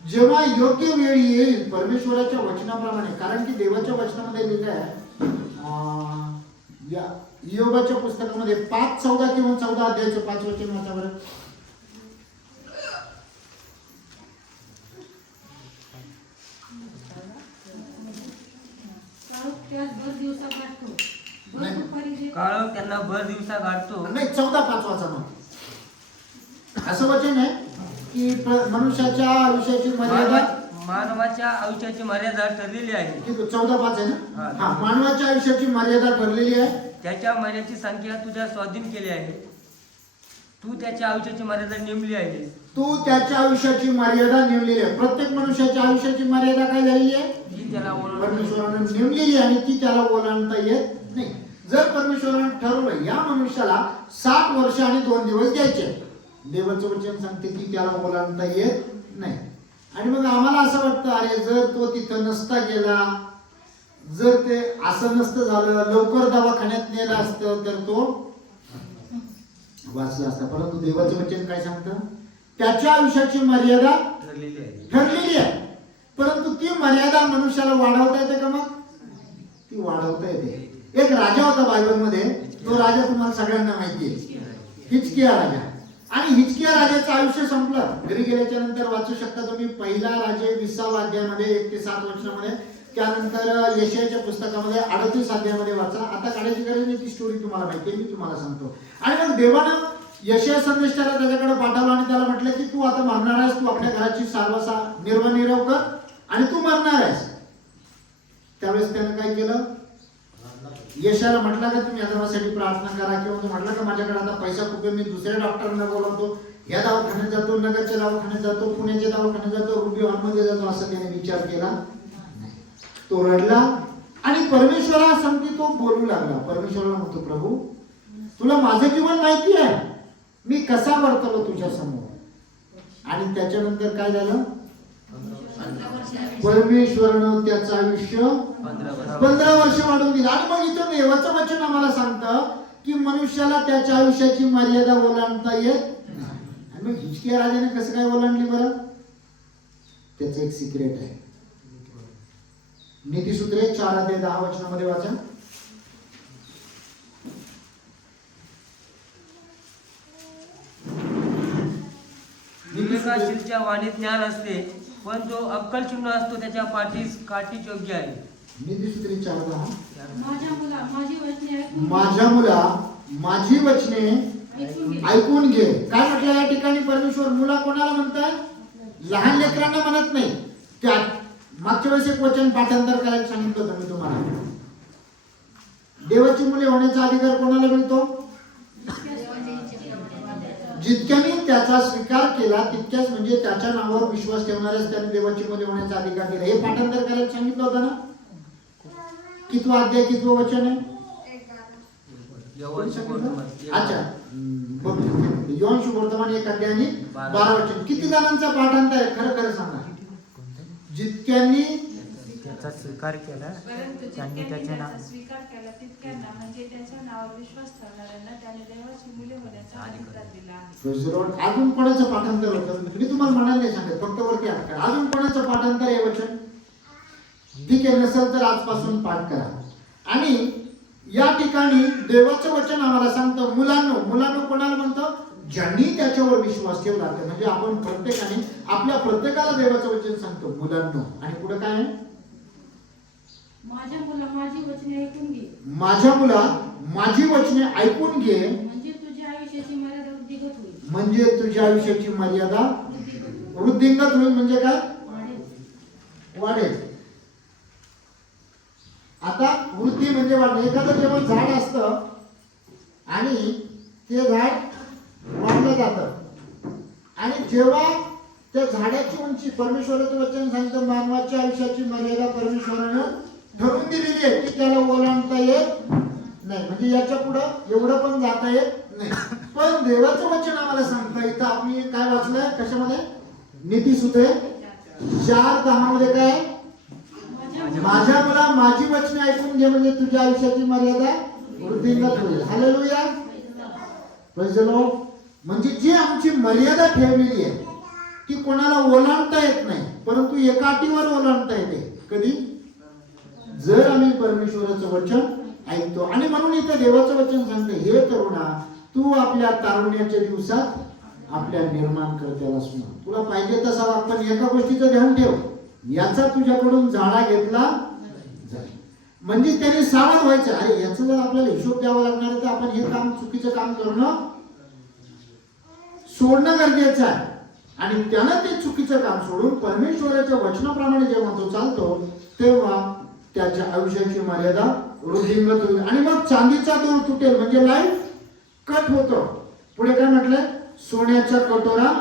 जेव्हा योग्य वेळ येईल परमेश्वराच्या वचनाप्रमाणे, कारण की देवाच्या वचनामध्ये लिहिलं आहे, या योगाच्या पुस्तकामध्ये 5:14 किंवा 14 अध्यायाचं 5 वचन वाचा बरं. काळ त्यांना भर दिवसा गाठतो. नाही, 14:5 वाचा मग. असं वचन आहे की मनुष्याच्या आयुष्याची मर्यादा, मानवाच्या आयुष्याची मर्यादा ठरलेली आहे. 14:5 आहे ना. हा. हा, मानवाच्या आयुष्याची मर्यादा ठरलेली आहे. त्याच्या महिन्याची संख्या तुझ्या स्वाधीन केली आहे. तू त्याच्या आयुष्याची मर्यादा नेमली आहे. तू त्याच्या आयुष्याची मर्यादा नेमलेली आहे. प्रत्येक मनुष्याच्या आयुष्याची मर्यादा काय झालेली आहे? ती त्याला परमेश्वराने नेमलेली आहे आणि ती त्याला ओलांडता येत नाही. जर परमेश्वराने ठरवलं या मनुष्याला 60 वर्ष आणि 2 दिवस द्यायचे, देवाचं वचन सांगते की त्याला ओलांडता येत नाही. आणि मग आम्हाला असं वाटतं, अरे जर तो तिथं नसता गेला, जर ते असं नसतं झालं, लवकर दवाखान्यात नेलं असतं तर तो वाचला असता. परंतु देवाचं वचन काय सांगतं? त्याच्या आयुष्याची मर्यादा ठरलेली आहे. परंतु ती मर्यादा मनुष्याला वाढवता येते का? मग ती वाढवता येते. एक राजा होता बायबलमध्ये, तो राजा तुम्हाला सगळ्यांना माहिती आहे, हिजकिया राजा. आणि हिजकिया राजाचं आयुष्य संपलं. घरी गेल्याच्या नंतर वाचू शकता तुम्ही, 1 राजे 20 अध्यायामध्ये 1 ते 7 वचनामध्ये, त्यानंतर यशायाच्या पुस्तकामध्ये 38 अध्यायामध्ये वाचा. आता काढायची गरज नाही, ती स्टोरी तुम्हाला माहिती आहे, मी तुम्हाला सांगतो. आणि मग देवानं यशया संदेशाला त्याच्याकडे पाठवलं आणि त्याला म्हटलं की तू आता मरणार आहेस, तू आपल्या घराची निर्वाह कर आणि तू मरणार आहेस. त्यावेळेस त्यानं काय केलं? यशाला म्हटलं का तुम्ही आजारासाठी प्रार्थना करा, किंवा तो म्हटलं का माझ्याकडे आता पैसा खूप आहे, मी दुसऱ्या डॉक्टरांना बोलवतो, या दवाखान्यात जातो, नगरच्या दवाखान्यात जातो, पुण्याच्या दवाखान्यात जातो, रुबी हॉलमध्ये जातो, असं त्याने विचार केला. तो रडला आणि परमेश्वरा सांगते तो बोलू लागला. परमेश्वराला म्हणतो, प्रभू तुला माझं जीवन माहिती आहे, मी कसा वर्तलो तुझ्या समोर. आणि त्याच्यानंतर काय झालं? परमेश्वरानं त्याचं आयुष्य 15 वर्ष वाढवून दिलं. आणि मग इथं देवाचं वचन आम्हाला सांगतं की मनुष्याला त्याच्या आयुष्याची मर्यादा ओलांडता येत. आणि मग हिजकिया राजाने कसं काय ओलांडली बरं? त्याचं एक सिक्रेट आहे. नीतिसूत्रे 4 अध्याय 10 वचनामध्ये वाचा. विवेकाशीलच्या वाणीत ज्ञान असते, पण जो अक्कलशून्य असतो त्याच्या पाठीस काठीच योग्य आहे. नीतिसूत्रे 4:10. माझ्या मुला माझी वचने ऐकून घे. काय म्हटलं या ठिकाणी परमेश्वर? मुला कोणाला म्हणताय? लहान लेकरांना म्हणत नाही. त्या मागच्या वेळेस एक वचन पाठांतर करायला सांगितलं होतं मी तुम्हाला. देवाची मुले होण्याचा अधिकार कोणाला मिळतो? जितक्याने त्याचा स्वीकार केला तितक्याच, म्हणजे त्याच्या नावावर विश्वास ठेवणाऱ्याच त्याने देवाची मुले होण्याचा अधिकार दिला. हे पाठांतर करायला सांगितलं होतं ना. कितवा अध्याय, कितवं वचन आहे? अच्छा, यौन शुभवर्तमान 1 अध्याय आणि 12 वचन. किती जणांचा पाठांतर आहे? खरं खरं सांगा. जितक्यांनी त्याचा स्वीकार केला, त्यांनी त्याचे नाव स्वीकार केला तितक्यांना, म्हणजे त्याच्या नावावर विश्वास ठेवणाऱ्यांना त्याने देवाची मुले होण्याचा अधिकार दिला आहे. अजून कोणाचं पाठांतर होतं? मी तुम्हाला म्हणाल नाही सांगत, फक्त वरती अटका. अजून कोणाचं पाठांतर आहे वचन? ठीक आहे, नसेल तर आजपासून पाठ करा. आणि या ठिकाणी देवाचं वचन आम्हाला सांगतं, मुलांनो कोणाला म्हणतं? ज्यांनी त्याच्यावर विश्वास ठेवला. म्हणजे आपण प्रत्येकाने आपल्या प्रत्येकाला देवाचं वचन सांगतो, मुलांनो. आणि पुढे काय आहे? माझ्या मुला माझी वचने ऐकून घे. माझ्या मुला माझी वचने ऐकून घे, म्हणजे तुझ्या आयुष्याची मर्यादा वृद्धिंगत होईल. म्हणजे तुझ्या आयुष्याची मर्यादा वृद्धिंगत होईल. म्हणजे काय? वाढेल. आता वृद्धी म्हणजे वाढणे. एखादं जेव्हा झाड असतं आणि ते झाड वाढलं जातं, आणि जेव्हा त्या झाडाची उंची, परमेश्वराचं वचन सांगतं मानवाच्या आयुष्याची मर्यादा परमेश्वरानं ठरवून दिलेली आहे की त्याला ओलांडता येत नाही, म्हणजे याच्या पुढं एवढं पण जाता येत नाही. पण देवाचं वचन आम्हाला सांगतं, इथं आम्ही काय वाचलंय कशामध्ये, नीतिसूत्रे 4:10 मध्ये काय, माझ्या मुला माझी वचने ऐकून घे म्हणजे तुझ्या आयुष्याची मर्यादा वृद्धिंगत होईल. Hallelujah, praise the Lord. म्हणजे जी आमची मर्यादा ठेवलेली आहे ती कोणाला ओलांडता येत नाही, परंतु एका अटीवर ओलांडता येते. कधी, जर आम्ही परमेश्वराचं वचन ऐकतो. आणि म्हणून इथं देवाचं वचन सांगते, हे तरुणा तू आपल्या तारुण्याच्या दिवसात आपल्या निर्माण करत्याला स्मर. तुला पाहिजे तसा वाग, पण एका गोष्टीचं ध्यान ठेव, याचा तुझ्याकडून झाडा घेतला जाईल. म्हणजे त्याने सावध व्हायचं, अरे याचं जर आपल्याला हिशोब द्यावा लागणार आहे तर आपण हे काम, चुकीचं काम करणं सोडणं गरजेचं आहे. आणि त्यानं ते चुकीचं काम सोडून परमेश्वराच्या वचनाप्रमाणे जेव्हा तो चालतो तेव्हा त्याच्या आयुष्याची मर्यादा वृद्धिंगत होईल. आणि मग चांदीचा दोर तुटेल, म्हणजे लाईफ कट होतो. पुढे काय म्हटलंय, सोन्याचा कटोरा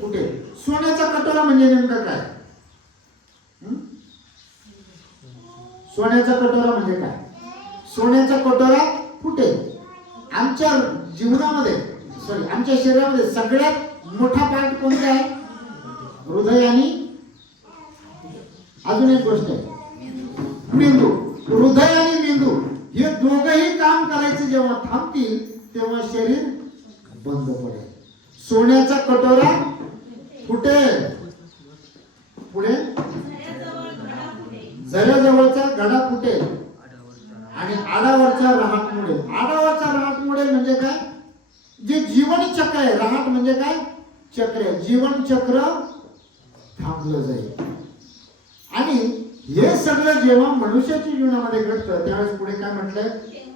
फुटेल. सोन्याचा कटोरा म्हणजे नेमकं काय, सोन्याचा कटोरा म्हणजे काय, सोन्याचा कटोरा फुटेल. आमच्या जीवनामध्ये, सॉरी आमच्या शरीरामध्ये सगळ्यात मोठा पार्ट कोणता आहे, हृदय आणि अजून एक गोष्ट आहे मेंदू. हृदय आणि मेंदू हे दोघंही काम करायचे जेव्हा थांबतील तेव्हा शरीर बंद पडेल. सोन्याचा कटोरा फुटेल. पुढे, झऱ्याजवळचा घडा फुटेल आणि आडावरचा रहाट मोडेल. आडावरचा रहाट मोडेल म्हणजे काय, जे जीवन चक्र आहे, रहाट म्हणजे काय, चक्र आहे, जीवन चक्र थांबलं जाईल. आणि हे सगळं जेव्हा मनुष्याच्या जीवनामध्ये घडतं त्यावेळेस पुढे काय म्हटलंय,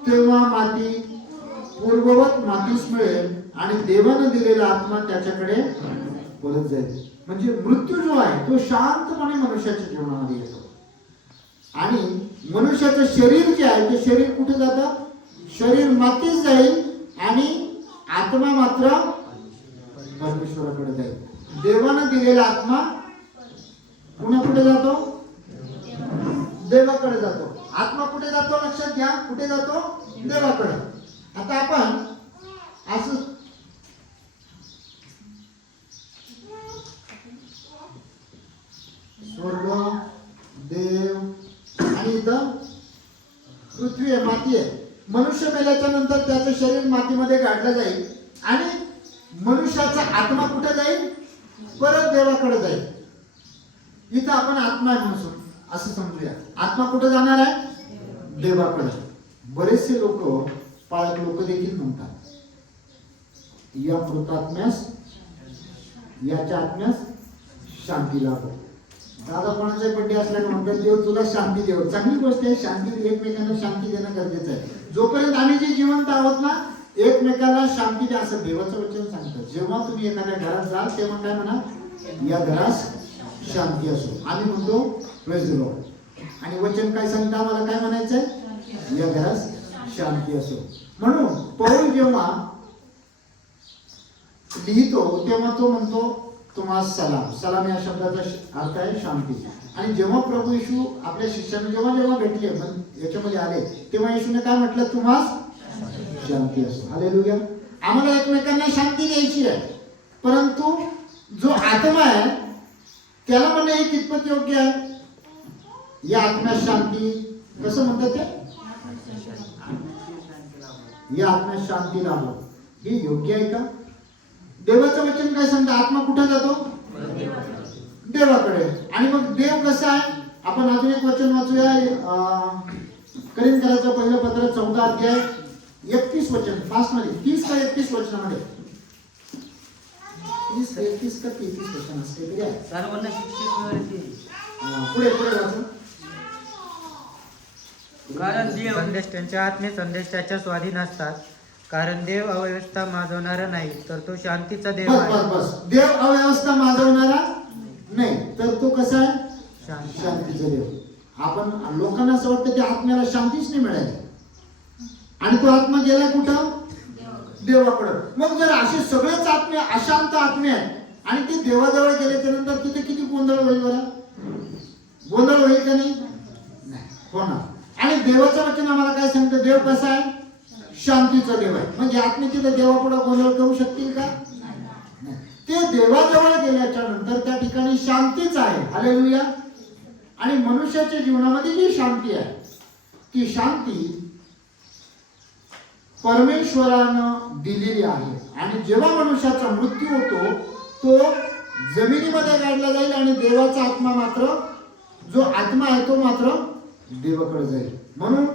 तेव्हा माती पूर्ववत मातीस मिळेल आणि देवानं दिलेला आत्मा त्याच्याकडे परत जाईल. म्हणजे मृत्यू जो आहे तो शांतपणे मनुष्याच्या जीवनामध्ये येतो. आणि मनुष्याचं शरीर जे आहे ते शरीर कुठे जातं, शरीर मातीच जाईल आणि आत्मा मात्र परमेश्वराकडे जाईल. देवानं दिलेला आत्मा पुन्हा कुठे जातो, देवाकडे जातो. आत्मा कुठे जातो लक्षात घ्या, कुठे जातो, देवाकडे. आता आपण असं स्वर्ग, देव आणि इथं पृथ्वी आहे, माती आहे. मनुष्य मेल्याच्या नंतर त्याचं शरीर मातीमध्ये गाडलं जाईल आणि मनुष्याचा आत्मा कुठे जाईल, परत देवाकडे जाईल. इथं आपण आत्मा आहे म्हणून असं समजूया. आत्मा कुठे जाणार आहे, देवाकडे. बरेचसे लोक, पाळक लोक देखील म्हणतात, या मृतात्म्यास, याच्या आत्म्यास शांती लाभो. दादा कोणाचा बड्डे असल्याने म्हणतात देव तुला शांती देव. चांगली गोष्ट आहे, शांती, एकमेकांना शांती देणं गरजेचं आहे. जोपर्यंत आम्ही जे जिवंत आहोत ना, एकमेकांना शांती द्या असं देवाचं वचन सांगतं. जेव्हा तुम्ही एखाद्या घरात जाल तेव्हा काय म्हणा, या घरास शांती असो. आम्ही म्हणतो प्रेज द लॉर्ड. आणि वचन काय सांगतं आम्हाला, काय म्हणायचंय, या घरास शांती असो. म्हणून पौल जेव्हा लिहितो तेव्हा तो म्हणतो तुम्हा सलाम. सलाम या शब्दाचा अर्थ आहे शांती. आणि जेव्हा प्रभू येशू आपल्या शिष्यांना जेव्हा जेव्हा भेटले, याच्यामध्ये आले, तेव्हा येशूने काय म्हटलं, तुम्हा शांती असो. हालेलुया. आम्हाला एकमेकांना शांती द्यायची आहे, परंतु जो आत्मा आहे त्याला म्हणणं हे कितपत योग्य आहे. या आत्म्यात शांती, कसं म्हणतात ते, या आत्म्यात शांती लाभो, हे योग्य आहे का. देवाचं वचन काय सांगतं, आत्मा कुठे जातो, देवाकडे. आणि मग देव कसा आहे, आपण अजून एक वचन वाचूया. करींदराचं पहिलं पत्र 14 अध्याय 31 वचन, फास्ट मध्ये 30 का 31 वचनामध्ये, 30 का 33 वचन असते तरी आहे. सर्वांना शिक्षित पुढे पुढे वाचून. कारण देव संदेश त्यांच्या आत्मे संदेश त्याच्या स्वाधीन असतात. कारण देव अव्यवस्था माजवणारा नाही, तर तो शांतीचा देव बस आहे. बस बस. देव अव्यवस्था माजवणारा नाही, तर तो कसा आहे, शांतीचा देव. आपण लोकांना असं वाटतं की आत्म्याला शांतीच नाही मिळाली आणि तो आत्मा गेलाय कुठं, देवाकडं. मग जर असे सगळेच आत्मे अशांत आत्मे आहेत आणि ते देवाजवळ गेल्याच्या नंतर तिथे किती गोंधळ होईल बरं, गोंधळ होईल का नाही, होणार. आणि देवाचं वचन आम्हाला काय सांगतं, देव कसा आहे, शांतीचा देव आहे. म्हणजे आत्म्याची तर देवापुढे गोंधळ करू शकतील का? नाही. ते देवाजवळ गेल्याच्या नंतर त्या ठिकाणी शांतीच आहे. हालेलुया. आणि मनुष्याच्या जीवनामध्ये जी शांती आहे ती शांती परमेश्वरानं दिलेली आहे. आणि जेव्हा मनुष्याचा मृत्यू होतो तो जमिनीमध्ये गाडला जाईल आणि देवाचा आत्मा मात्र, जो आत्मा आहे तो मात्र देवाकडे जाईल. म्हणून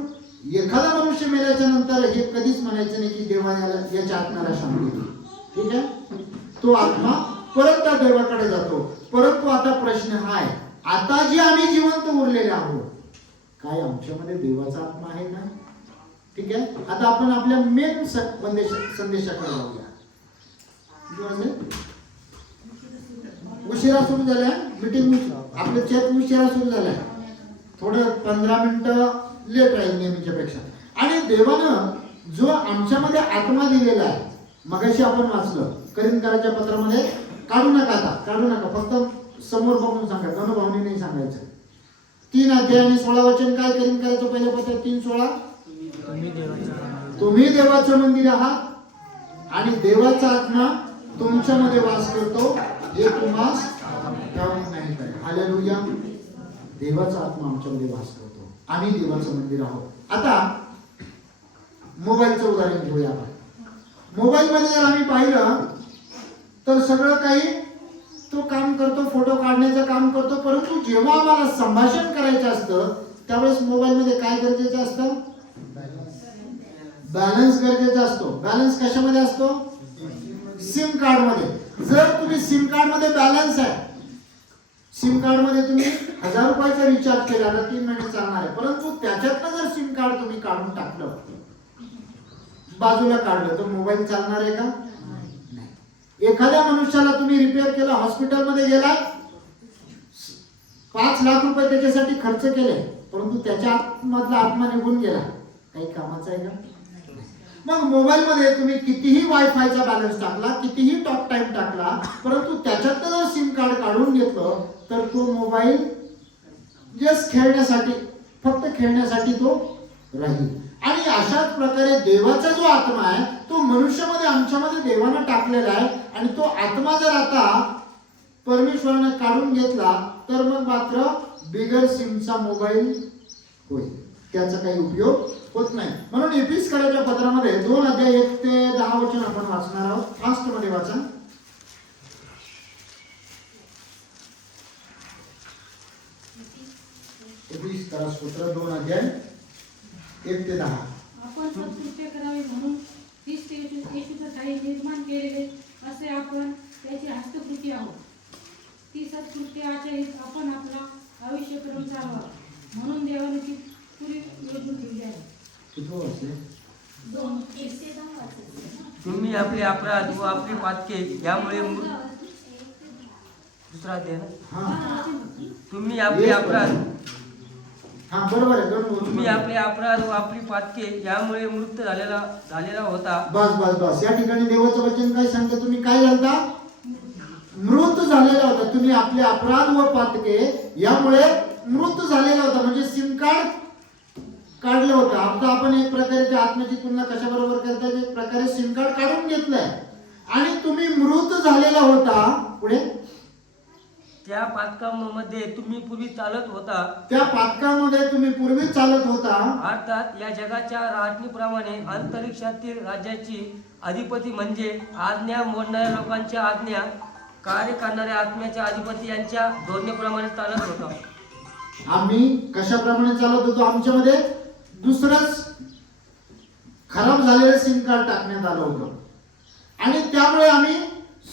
एखादा मनुष्य मेल्याच्या नंतर हे कधीच म्हणायचं नाही की देवाला याच्या आत्म्याला शांती दिली. ठीक आहे. तो आत्मा परत त्या देवाकडे जातो. परंतु आता प्रश्न हा आहे, आता जे आम्ही जिवंत उरलेले आहोत, काय आमच्यामध्ये देवाचा आत्मा आहे ना? ठीक आहे. आता आपण आपल्या मेन संदेशाकडे जाऊया. उशिरा सुरू झाल्या मीटिंग, आपलं चॅट उशिरा सुरू झालाय. थोडं 15 मिनिटं लेट राहील नेहमीच्या पेक्षा. आणि देवानं जो आमच्यामध्ये आत्मा दिलेला आहे, मगाशी आपण वाचलं करिंदकराच्या पत्रामध्ये, काढू नका, आता काढू नका, फक्त समोर बघून सांगा, गणभावनी नाही सांगायचं. 3 अध्याय आणि 16 वचन काय करिंदकराचं पहिलं पत्र 3:16, तुम्ही देवाचं मंदिर आहात आणि देवाचा आत्मा तुमच्यामध्ये वास करतो, हे तुम्हास ठाऊक नाही काय. हालेलुया. देवाचा आत्मा आमच्यामध्ये वास करतो, आम्ही देवाचं मंदिर आहोत. आता मोबाईलचं उदाहरण घेऊया आपण. मोबाईल मध्ये जर आम्ही पाहिलं तर सगळं काही तो काम करतो, फोटो काढण्याचं काम करतो. परंतु जेव्हा आम्हाला संभाषण करायचं असतं त्यावेळेस मोबाईल मध्ये काय गरजेचं असतं? बॅलन्स गरजेचा असतो. बॅलन्स कशामध्ये असतो? सिम कार्ड मध्ये. जर तुम्ही सिम कार्ड मध्ये बॅलन्स आहे, सिम कार्ड मध्ये तुम्ही 1000 रुपयाचा रिचार्ज केला तर 3 महिने चालणार आहे. परंतु त्याच्यातनं जर सिम कार्ड तुम्ही काढून टाकलं, बाजूला काढलं, तर मोबाईल चालणार आहे का? नाही. एखाद्या मनुष्याला तुम्ही रिपेअर केलं, हॉस्पिटलमध्ये गेला, 5 लाख रुपये त्याच्यासाठी खर्च केले, परंतु त्याच्या आतमधला आत्मा निघून गेला, काही कामाचा आहे का? मग मोबाईल मध्ये तुम्ही कितीही वायफायचा बॅलन्स टाकला, कितीही टॉक टाइम टाकला, परंतु त्याच्यातलं जर सिम कार्ड काढून घेतलं तर तो मोबाईल जस्ट खेळण्यासाठी, फक्त खेळण्यासाठी तो राहील. आणि अशाच प्रकारे देवाचा जो आत्मा आहे तो मनुष्यामध्ये, आमच्यामध्ये देवानं टाकलेला आहे. आणि तो आत्मा जर आता परमेश्वराने काढून घेतला तर मग मात्र बिगर सिमचा मोबाईल होईल, त्याचा काही उपयोग होत नाही. म्हणून एफिसकराच्या पत्रामध्ये 2 अध्याय 1 ते 10 वचन आपण वाचणार आहोत. फास्ट मध्ये वाचा. एफिसकरास पत्र 2 अध्याय 1 ते 10. आपण सत्कृत्य करावे म्हणून ख्रिस्त येशूचं काही निर्माण केलेले असे आपण त्याची हस्तकृती आहोत. ती सत्कृत्य आचरित आपण आपला आयुष्य करून चालवा म्हणून देवाने ती पुरी योजना ठेवली आहे. तुम्ही आपले अपराध व आपली पातके यामुळे दुसरा अध्याय ना, तुम्ही आपले अपराध, बरोबर आहे. तुम्ही आपले अपराध व आपली पातके यामुळे मृत झालेला होता. बस या ठिकाणी देवाचं वचन काय सांगतं? तुम्ही काय झालता? मृत झालेला होता. तुम्ही आपले अपराध व पातके यामुळे मृत झालेला होता. म्हणजे सिम कार्ड काढलं होतं. आता आपण एक प्रकारे त्या आत्म्याची तुलना कशा बरोबर करताय? एक प्रकारे सिम कार्ड काढून घेतलंय आणि तुम्ही मृत झालेला होता. पुढे त्या पातकामध्ये तुम्ही पूर्वी चालत होता. त्या पातकामध्ये तुम्ही पूर्वी चालत होता. अर्थात या जगाच्या राहणीप्रमाणे अंतरिक्षातील राज्याची अधिपती म्हणजे आज्ञा मोडणाऱ्या लोकांच्या आज्ञा कार्य करणाऱ्या आत्म्याच्या अधिपती यांच्या धोरणेप्रमाणे चालत होता. आम्ही कशाप्रमाणे चालत होतो? आमच्यामध्ये दुसरंच खराब झालेलं सिम कार्ड टाकण्यात आलं होतं आणि त्यामुळे आम्ही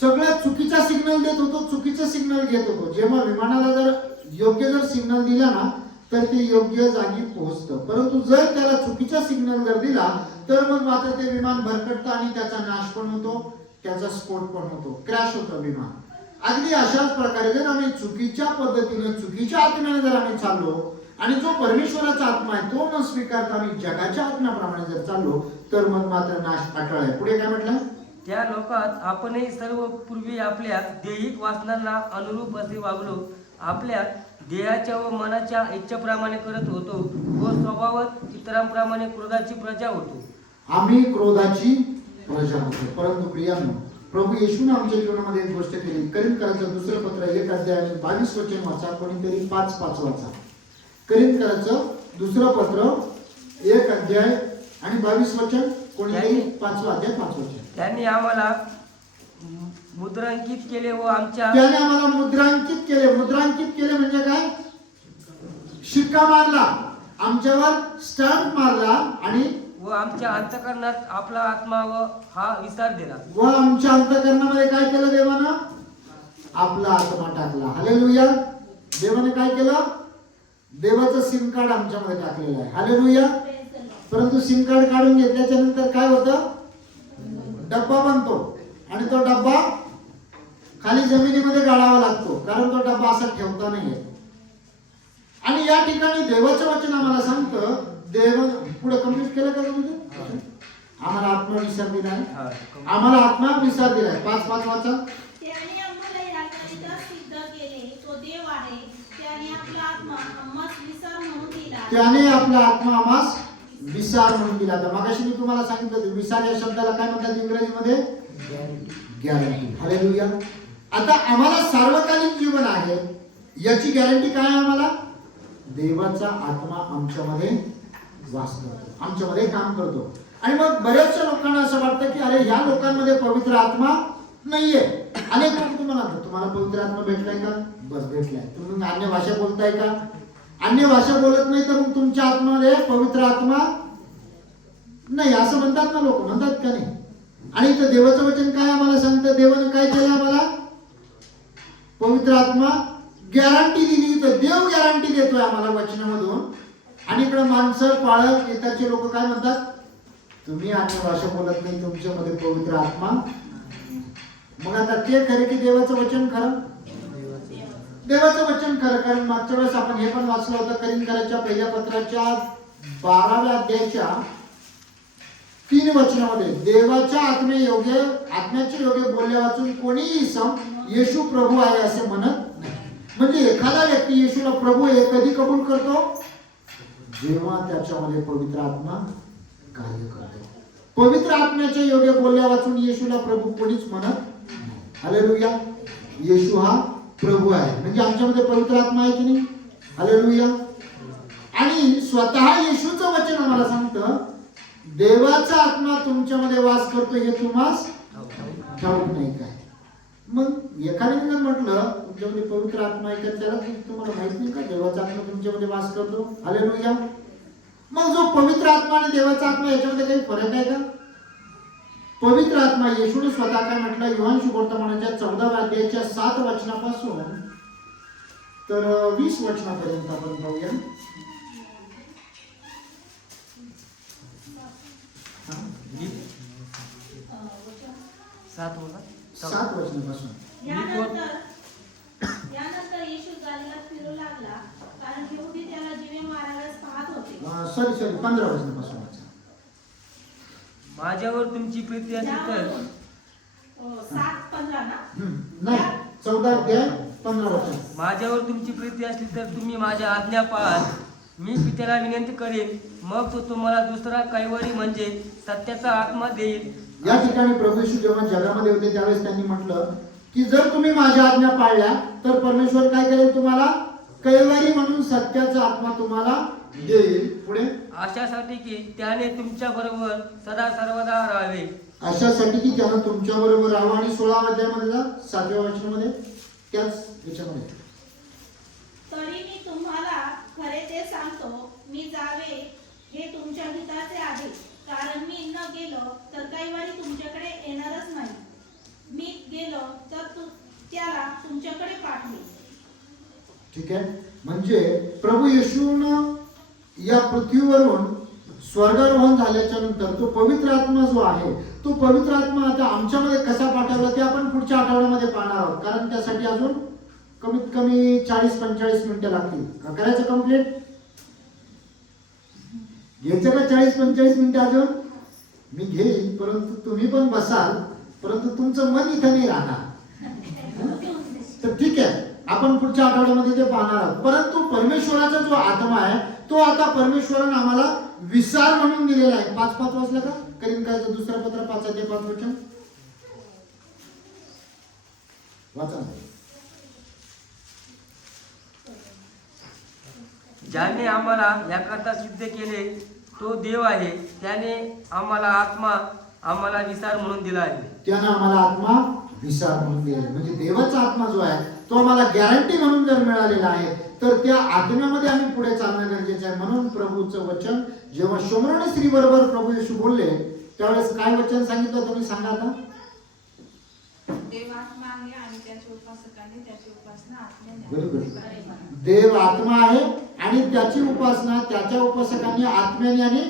सगळ्या चुकीचा सिग्नल देत होतो, चुकीचं सिग्नल घेत होतो. जेव्हा विमानाला जर योग्य जर सिग्नल दिला ना तर ते योग्य जागी पोहोचतं. परंतु जर त्याला चुकीचा सिग्नल जर दिला तर मग मात्र ते विमान भरकटतं आणि त्याचा नाश पण होतो, त्याचा स्फोट पण होतो, क्रॅश होतं विमान. अगदी अशाच प्रकारे जर आम्ही चुकीच्या पद्धतीने, चुकीच्या आत्म्याने जर आम्ही चाललो आणि जो परमेश्वराचा आत्मा आहे तो न स्वीकारता आम्ही जगाच्या आत्म्याप्रमाणे जर चाललो तर मग मात्र नाश अटळ आहे. पुढे काय म्हटलं? त्या लोकात आपणही सर्व पूर्वी आपल्या देहिक वासनांना अनुरूप असे वागलो, आपल्या देहाच्या व मनाच्या इच्छेप्रमाणे करत होतो व स्वभावात इतरांप्रमाणे क्रोधाची प्रजा होतो. आम्ही क्रोधाची प्रजा होतो. परंतु प्रियांनो, प्रभू येशूने आमच्या जीवनामध्ये एक गोष्ट केली. करिंथकरांचं दुसरं पत्र 1 अध्याय आणि 22 वचन वाचा. कोणीतरी 5 वाचा. करिंथकरांचं दुसरं पत्र 1 अध्याय आणि 22 वचन. कोणीतरी 5 अध्याय 5 वचन. त्यांनी आम्हाला मुद्रांकित केले व आमच्या त्याने आम्हाला मुद्रांकित केले. मुद्रांकित केले म्हणजे काय? शिक्का मारला, आमच्यावर स्टॅम्प मारला आणि व आमच्या अंतःकरणात आपला आत्मा व हा विस्तार दिला. व आमच्या अंतःकरणामध्ये काय केलं देवानं? आपला आत्मा टाकला. हालेलुया. देवाने काय केलं? देवाचं सिम कार्ड आमच्यामध्ये टाकलेलं आहे. हालेलुया. परंतु सिम कार्ड काढून घेतल्याच्या नंतर काय होतं? डब्बा बनतो आणि तो डब्बा खाली जमिनीमध्ये गाडावा लागतो, कारण तो डब्बा असा ठेवता नाही येत. आणि या ठिकाणी देवाचं वचन आम्हाला सांगतं, देव पुढे कंप्लीट केलं का तुम्ही? आम्हाला आत्मविश्वास दिलाय. आम्हाला आत्मविश्वास दिलाय. 5 वाचा. त्याने आम्हाला याकरिता सिद्ध केले, तो देव आहे. त्याने आपला आत्मा आम्हास विसार म्हणून दिला. त्याने आपला आत्मा आम्हास विसार म्हणून दिला. तर मगाशी मी तुम्हाला सांगितलं होतं, विसार या शब्दाला काय म्हणतात इंग्रजीमध्ये? गॅरंटी. हालेलुया. आता आम्हाला सार्वकालिक जीवन आहे, याची गॅरंटी काय आहे? आम्हाला देवाचा आत्मा आमच्यामध्ये वास करतो, आमच्यामध्ये काम करतो. आणि मग बऱ्याचशा लोकांना असं वाटतं की अरे ह्या लोकांमध्ये पवित्र आत्मा नाहीये. अनेक लोक तुम्हाला पवित्र आत्मा भेटलाय का? बस भेटलाय. तुम्ही अन्य भाषा बोलताय का? अन्य भाषा बोलत नाही तर मग तुमच्या आत्म्यामध्ये पवित्र आत्मा नाही असं म्हणतात ना लोक, म्हणतात का नाही? आणि इथं देवाचं वचन काय आम्हाला सांगतं? देवाने काय केलं आम्हाला? पवित्र आत्मा गॅरंटी दिली. तर देव गॅरंटी देतोय आम्हाला वचनामधून. आणि इकडे माणसं, पाळक, इतरचे लोक काय म्हणतात? तुम्ही अन्य भाषा बोलत नाही, तुमच्यामध्ये पवित्र आत्मा. मग आता ते खरे की देवाचं वचन खरं? देवाचं वचन खरं. कारण मागच्या वेळेस आपण हे पण वाचलं होतं, करिंथकरांच्या पहिल्या पत्राच्या 12व्या अध्यायाच्या 3 वचनामध्ये देवाच्या आत्म्याचे योग्य बोलल्या वाचून कोणीही सम येशू प्रभू आहे असे म्हणत नाही. म्हणजे एखादा व्यक्ती येशूला प्रभू हे कधी कबूल करतो? जेव्हा त्याच्यामध्ये पवित्र आत्मा कार्य करतो. पवित्र आत्म्याचे योग्य बोलल्या वाचून येशूला प्रभू कोणीच म्हणत नाही. हालेलुया. येशू हा प्रभू आहे म्हणजे आमच्यामध्ये पवित्र आत्मा आहे की नाही? हालेलुया. आणि स्वतः येशूचं वचन आम्हाला सांगतं, देवाचा आत्मा तुमच्यामध्ये वास करतो हे तुम्हास ठाऊक नाही काय? मग एखाद्याने म्हटलं तुमच्यामध्ये पवित्र आत्मा आहे का, त्याला तुम्हाला माहित नाही का देवाचा आत्मा तुमच्यामध्ये वास करतो? हालेलुया. मग जो पवित्र आत्मा आणि देवाचा आत्मा याच्यामध्ये काही फरक आहे का? पवित्र आत्मा येशूने स्वतः काय म्हटलं? योहान शुभवर्तमानाच्या 14व्या अध्यायाच्या 7 वचनापासून तर 20 वचनापर्यंत आपण पाहूया. 7 वचनापासून. यानंतर येशू गलिलात फिरू लागला, कारण यहूदी त्याला जीवे माराव्यास पाहत होते. 15 वचनापासून वाचा. माझ्यावर तुमची प्रीती असेल तर 7:15 ना? नाही, 14 अध्याय 15 वचन. माझ्यावर तुमची प्रीती असली तर तुम्ही माझ्या आज्ञा पाळाल. मी पित्याला विनंती करेन, मग तो तुम्हाला दुसरा कैवारी म्हणजे सत्याचा आत्मा देईल. या ठिकाणी प्रभू येशू जेव्हा जगामध्ये होते त्यावेळेस त्यांनी म्हटलं की जर तुम्ही माझ्या आज्ञा पाळल्या तर परमेश्वर काय करेल? तुम्हाला कैवारी म्हणून सत्याचा आत्मा तुम्हाला देईल. पुढे अशासाठी की त्याने तुमच्या बरोबर सदा सर्वदा राहावे. अशासाठी की त्यानं तुमच्या बरोबर राहावं. आणि 16 अध्यायामध्ये जा, 7व्या वचनामध्ये त्याच याच्यामध्ये. तरी मी तुम्हाला खरे ते सांगतो, मी जावे हे तुमच्या हिताचे आहे. कारण मी न गेलो तर कैवारी तुमच्याकडे येणारच नाही. मी गेलो तर त्याला तुमच्याकडे पाठवेल. ठीक आहे. म्हणजे प्रभू येशूनं या पृथ्वीवरून स्वर्गारोहण झाल्याच्या नंतर तो पवित्र आत्मा जो आहे, तो पवित्र आत्मा आता आमच्यामध्ये कसा पाठवला ते आपण पुढच्या आठवड्यामध्ये पाहणार आहोत. कारण त्यासाठी अजून कमीत कमी 40-45 मिनिटं लागतील. का करायचं कंप्लीट? घ्यायचं का 40-45 मिनिटं अजून? मी घेईल, परंतु तुम्ही पण बसाल, परंतु तुमचं मन इथं नाही राहणार. तर ठीक आहे. आपण पुढच्या आठवड्यामध्ये ते पाहणार आहोत. परंतु परमेश्वराचा जो आत्मा आहे तो आता परमेश्वराने आम्हाला विसार म्हणून दिलेला आहे. 5:5 वाचलं का? करीन काय दुसरं पत्र 5:5 वचन वाचा. ज्याने आम्हाला याकरता सिद्ध केले तो देव आहे. त्याने आम्हाला आम्हाला विसार म्हणून दिला आहे. त्यानं आम्हाला आत्मा विसार म्हणून दिला. म्हणजे देवाचा आत्मा जो आहे तो आम्हाला गॅरंटी म्हणून जर मिळालेला आहे तर त्या आत्म्यामध्ये आम्ही पुढे चालणं गरजेचं आहे. म्हणून प्रभूचं वचन जेव्हा शमरोनी स्त्री बरोबर प्रभू येशू बोलले त्यावेळेस काय वचन सांगितलं तुम्ही सांगा आता. देव आत्मा आहे आणि त्याच्या उपासकाने त्याची उपासना आत्म्याने बरोबर. देव आत्मा आहे आणि त्याची उपासना त्याच्या उपासकांनी आत्म्याने आणि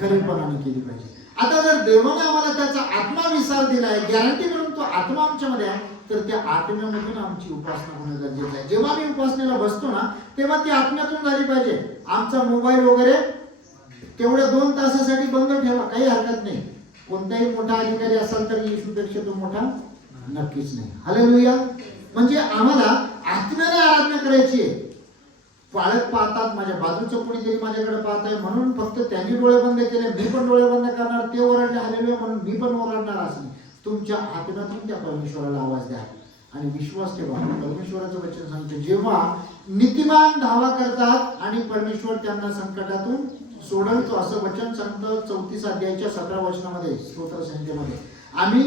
खरेपणाने केली पाहिजे. आता जर देवाने आम्हाला त्याचा आत्मा विसार दिलाय गॅरंटी म्हणून तो आत्मा आमच्यामध्ये आहे तर त्या आत्म्यामधून आमची उपासना होणं गरजेचं आहे. जेव्हा मी उपासनेला बसतो ना तेव्हा ती आत्म्यातून झाली पाहिजे. आमचा मोबाईल वगैरे तेवढ्या 2 तासासाठी बंद ठेवा, काही हरकत नाही. कोणताही मोठा अधिकारी असाल तर येशूपेक्षा तो मोठा नक्कीच नाही. हालेलुया. म्हणजे आम्हाला आत्म्याने आराधना करायची आहे. पाळत पाहतात, माझ्या बाजूचं कोणीतरी माझ्याकडे पाहत आहे म्हणून फक्त त्यांनी डोळे बंद केले मी पण डोळे बंद करणार, ते ओरडले हालेलुया म्हणून मी पण ओरडणार असं नाही. तुमच्या आत्म्यातून त्या परमेश्वराला आवाज द्या आणि विश्वास ठेवा. परमेश्वराचं वचन सांगते जेव्हा नीतिमान धावा करतात आणि परमेश्वर त्यांना संकटातून सोडवतो असं वचन सांगतं 34 अध्यायाच्या 17 वचनामध्ये स्तोत्र संहितेमध्ये. आम्ही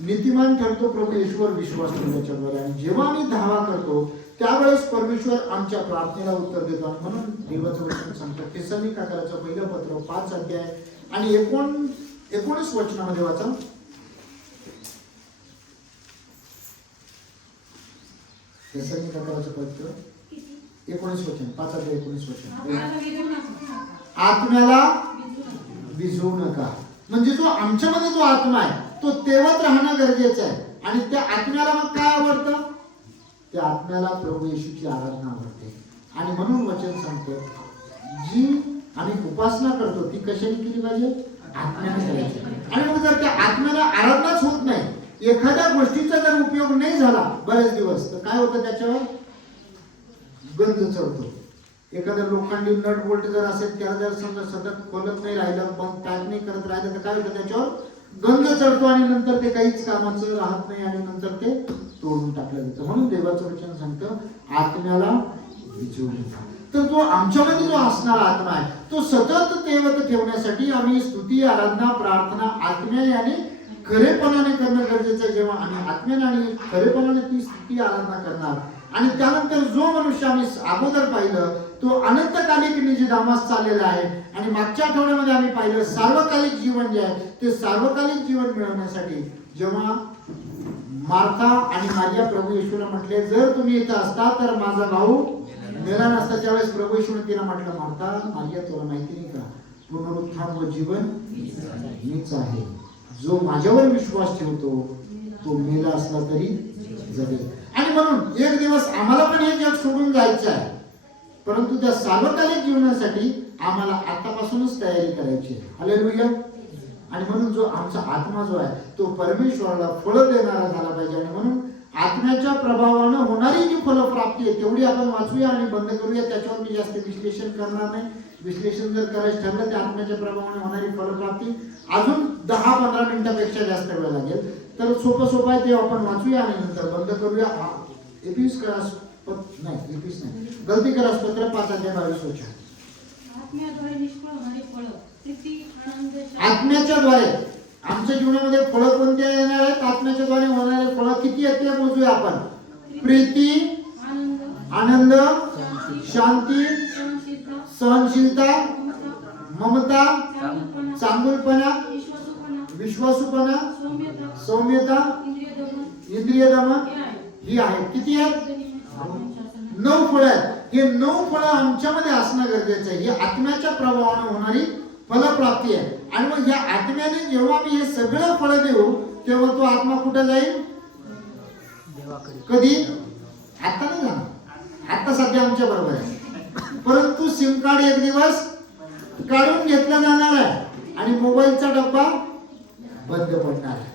नीतिमान ठरतो प्रभू येशूवर विश्वास ठेवण्याच्याद्वारे आणि जेव्हा आम्ही धावा करतो त्यावेळेस परमेश्वर आमच्या प्रार्थनेला उत्तर देतो. आणि म्हणून देवाचं वचन सांगतं थिस्सलुनीकराचं पहिलं पत्र 5 अध्याय आणि 19 वचनामध्ये वाचा. थिस्सलुनीकराचं पत्र 19 वचन 5 अध्याय 19 वचन. आत्म्याला भिजवू नका. म्हणजे जो आमच्यामध्ये जो आत्मा आहे तो तेवत राहणं गरजेचं आहे. आणि त्या आत्म्याला मग काय आवडतं? त्या आत्म्याला प्रभू येशूची आराधना आवडते. आणि म्हणून वचन सांगतं जी आम्ही उपासना करतो ती कशाने केली पाहिजे? आत्म्याने करायची. आणि मग जर त्या आत्म्याला आराधनाच होत नाही, एखाद्या गोष्टीचा जर उपयोग नाही झाला बरेच दिवस तर काय होतं? त्याच्यावर गंज चढतो. एखाद्या लोखंडी नट बोल्ट जर असेल त्याला जर समजा सतत खोलत नाही राहिलं, पण पॅक नाही करत राहिलं तर काय होतं? त्याच्यावर गंज चढतो आणि नंतर ते काहीच कामाचं राहत नाही आणि नंतर ते तोडून टाकलं जातं. म्हणून देवाचं वचन सांगतं आत्म्याला भिजवू नका. तर तो आमच्यामध्ये जो असणारा आत्मा आहे तो सतत तेवत ठेवण्यासाठी आम्ही स्तुती आराधना प्रार्थना आत्म्याने आणि खरेपणाने करणं गरजेचं आहे. जेव्हा आम्ही आत्म्याने आणि खरेपणाने ती स्तुती आराधना करणार आणि त्यानंतर जो मनुष्य आम्ही अगोदर पाहिलं तो अनंतकालिक निजधामास चाललेला आहे. आणि मागच्या आठवड्यामध्ये आम्ही पाहिलं सार्वकालिक जीवन जे आहे ते सार्वकालिक जीवन मिळवण्यासाठी जेव्हा मार्था आणि मारिया प्रभू येशूला म्हटले जर तुम्ही इथं असता तर माझा भाऊ मेला नसता. त्यावेळेस प्रभू येशूने तिला म्हटलं मार्था मारिया तुला माहिती नाही का पुनरुत्थान व जीवन मीच आहे. जो माझ्यावर विश्वास ठेवतो तो मेला असला तरी जगेल. आणि म्हणून एक दिवस आम्हाला पण हे जग सोडून जायचं आहे. परंतु त्या सार्वकालिक जीवनासाठी आम्हाला आतापासूनच तयारी करायची आहे. हालेलुया. आणि म्हणून जो आमचा आत्मा जो आहे तो परमेश्वराला फळ देणारा झाला पाहिजे. आणि म्हणून आत्म्याच्या प्रभावानं होणारी जी फलप्राप्ती आहे तेवढी आपण वाचूया आणि बंद करूया. त्याच्यावर मी जास्त विश्लेषण करणार नाही. विश्लेषण जर करायचं ठरलं त्या आत्म्याच्या प्रभावाने होणारी फलप्राप्ती अजून 10-15 मिनिटापेक्षा जास्त वेळ लागेल. तर सोपं आहे ते आपण वाचूया आणि नंतर बंद करूया. 21 गलती करा पत्र 5 अध्याय 22 वचन. आत्म्याद्वारे निष्फळ होणारी फळं प्रीती आनंद आत्म्याच्या द्वारे आमच्या जीवनामध्ये फळं कोणते येणार आहेत? आत्म्याच्या द्वारे होणारे फळं किती आहेत ते मोजूया आपण. प्रीती आनंद शांती सहनशीलता ममता चांगुलपणा विश्वासूपणा सौम्यता इंद्रिय दमन ही आहेत. किती आहेत? 9 फळं आहेत. हे 9 फळं आमच्यामध्ये असणं गरजेचं आहे. ही आत्म्याच्या प्रभावाने होणारी फलप्राप्ती आहे. आणि मग या आत्म्याने जेव्हा आम्ही हे सगळं फळं देऊ तेव्हा तो आत्मा कुठे जाईल? कधी? आता नाही जाणार. आता सध्या आमच्या बरोबर आहे. परंतु सिम कार्ड एक दिवस काढून घेतला जाणार आहे आणि मोबाईलचा डब्बा बंद पडणार आहे.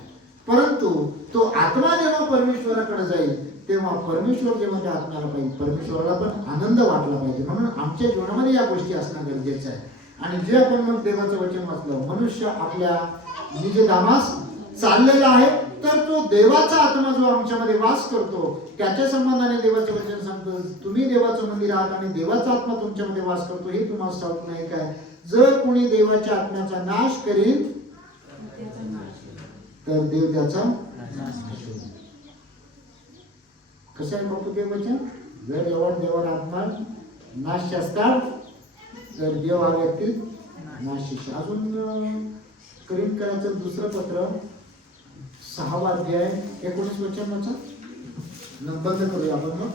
परंतु तो आत्मा जेव्हा परमेश्वराकडे जाईल तेव्हा परमेश्वर जेव्हा त्या आत्म्याला पाहिजे, परमेश्वराला पण आनंद वाटला पाहिजे. म्हणून आमच्या जीवनामध्ये या गोष्टी असणं गरजेचं आहे. आणि जे आपण मग देवाचं वचन वाचलं, मनुष्य आपल्या निजधामास चाललेला आहे, तर तो देवाचा आत्मा जो आमच्यामध्ये वास करतो त्याच्या संबंधाने देवाचं वचन सांगतं, तुम्ही देवाचं मंदिर आहात आणि देवाचा आत्मा तुमच्यामध्ये वास करतो. हे तुम्हाला ठाऊक नाही काय? जर कोणी देवाच्या आत्म्याचा नाश करील तर देव त्याचा नाश करेल. कसं आहे बापू ते वचन? जर एवढ देवाला आत्मा नाश असतात तर देव हा व्यक्ती नाशिक. अजून करिंदकरांचं दुसरं पत्र 6वा अध्याय 19 वचनाचा बंद करूया आपण मग.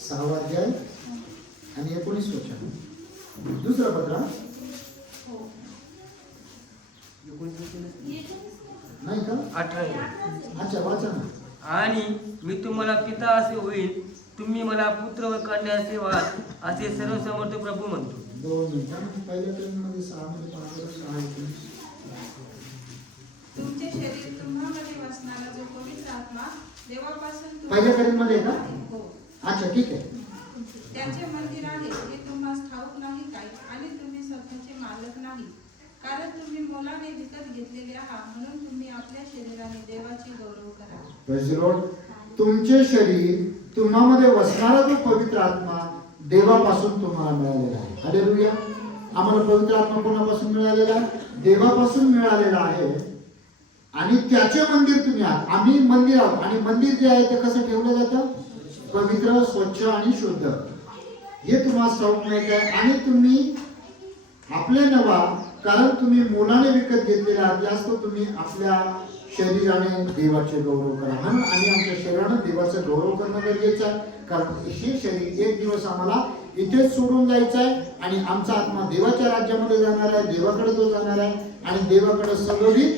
6वा अध्याय आणि 19 वचन दुसरं पत्र. हो. नाही का? 18. अच्छा वाचा ना. आणि मी तुम्हाला पिता असे होईल, तुम्ही मला पुत्र व कन्या असे व्हाल, असे सर्वसमर्थ प्रभू म्हणतो. 2 मिनिटं. पहिल्या मध्ये 6 मध्ये 5 तुमचे शरीर तुम्हामध्ये वसणारा जो पवित्र आत्मा देवापासून पहिल्या करीमध्ये का? हो, अच्छा ठीक आहे. त्याचे मंदिर आहे, हे तुम्हाला ठाऊक नाही काय? आणि तुम्ही स्वतःचे मालक नाही, कारण तुम्ही मोलाने विकत घेतलेले आहात. म्हणून तुम्ही आपल्या शरीराने देवाचे गौरव करा. Praise the Lord. तुमचे शरीर, तुम्हामध्ये वसणारा जो पवित्र आत्मा देवापासून तुम्हाला मिळालेला आहे. हालेलुया. आम्हाला पवित्र आत्मा कोणापासून मिळालेला आहे? देवापासून मिळालेला आहे. आणि त्याचे मंदिर तुम्ही आहात. आम्ही मंदिर आहोत. आणि मंदिर जे आहे ते कसं ठेवलं जातं? पवित्र, स्वच्छ आणि शुद्ध. हे तुम्हाला ठाऊक नाही काय? आणि तुम्ही आपले नवा, कारण तुम्ही मोलाने विकत घेतलेले आहात, जास्त तुम्ही आपल्या शरीराने देवाचे गौरव करा. म्हणून आणि आमच्या शरीराने देवाचं गौरव करणं गरजेचं आहे. कारण हे शरीर एक दिवस आम्हाला इथेच सोडून जायचं आहे आणि आमचा आत्मा देवाच्या राज्यामध्ये जाणार आहे, देवाकडे तो जाणार आहे आणि देवाकडे सलोभी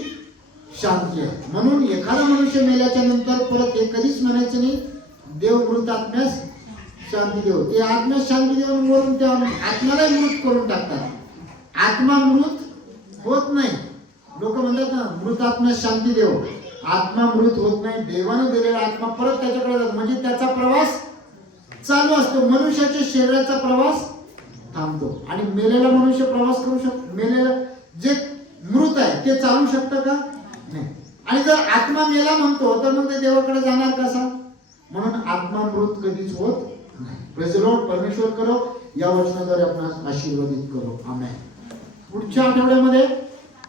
शांती आहे. म्हणून एखादा मनुष्य मेल्याच्या नंतर परत हे कधीच म्हणायचं नाही देव मृत आत्म्यास शांती देव. ते आत्म्यास शांती देऊन वरून त्या आत्म्याला मृत करून टाकतात. आत्मा मृत होत नाही. लोक म्हणतात ना मृत आत्म्यास शांती देव. आत्मा मृत होत नाही. देवाने दिलेला आत्मा परत त्याच्याकडे जातो. म्हणजे त्याचा प्रवास चालू असतो. मनुष्याच्या शरीराचा प्रवास थांबतो आणि मेलेला मनुष्य प्रवास करू शकतो. मेलेला जे मृत आहे ते चालू शकतं का? नाही. आणि जर आत्मा मेला म्हणतो तर मग ते देवाकडे जाणार कसा? म्हणून आत्मा मृत कधीच होत नाही. Praise the Lord. परमेश्वर करो या वचनाद्वारे आपण आशीर्वादित करो. आमेन. पुढच्या आठवड्यामध्ये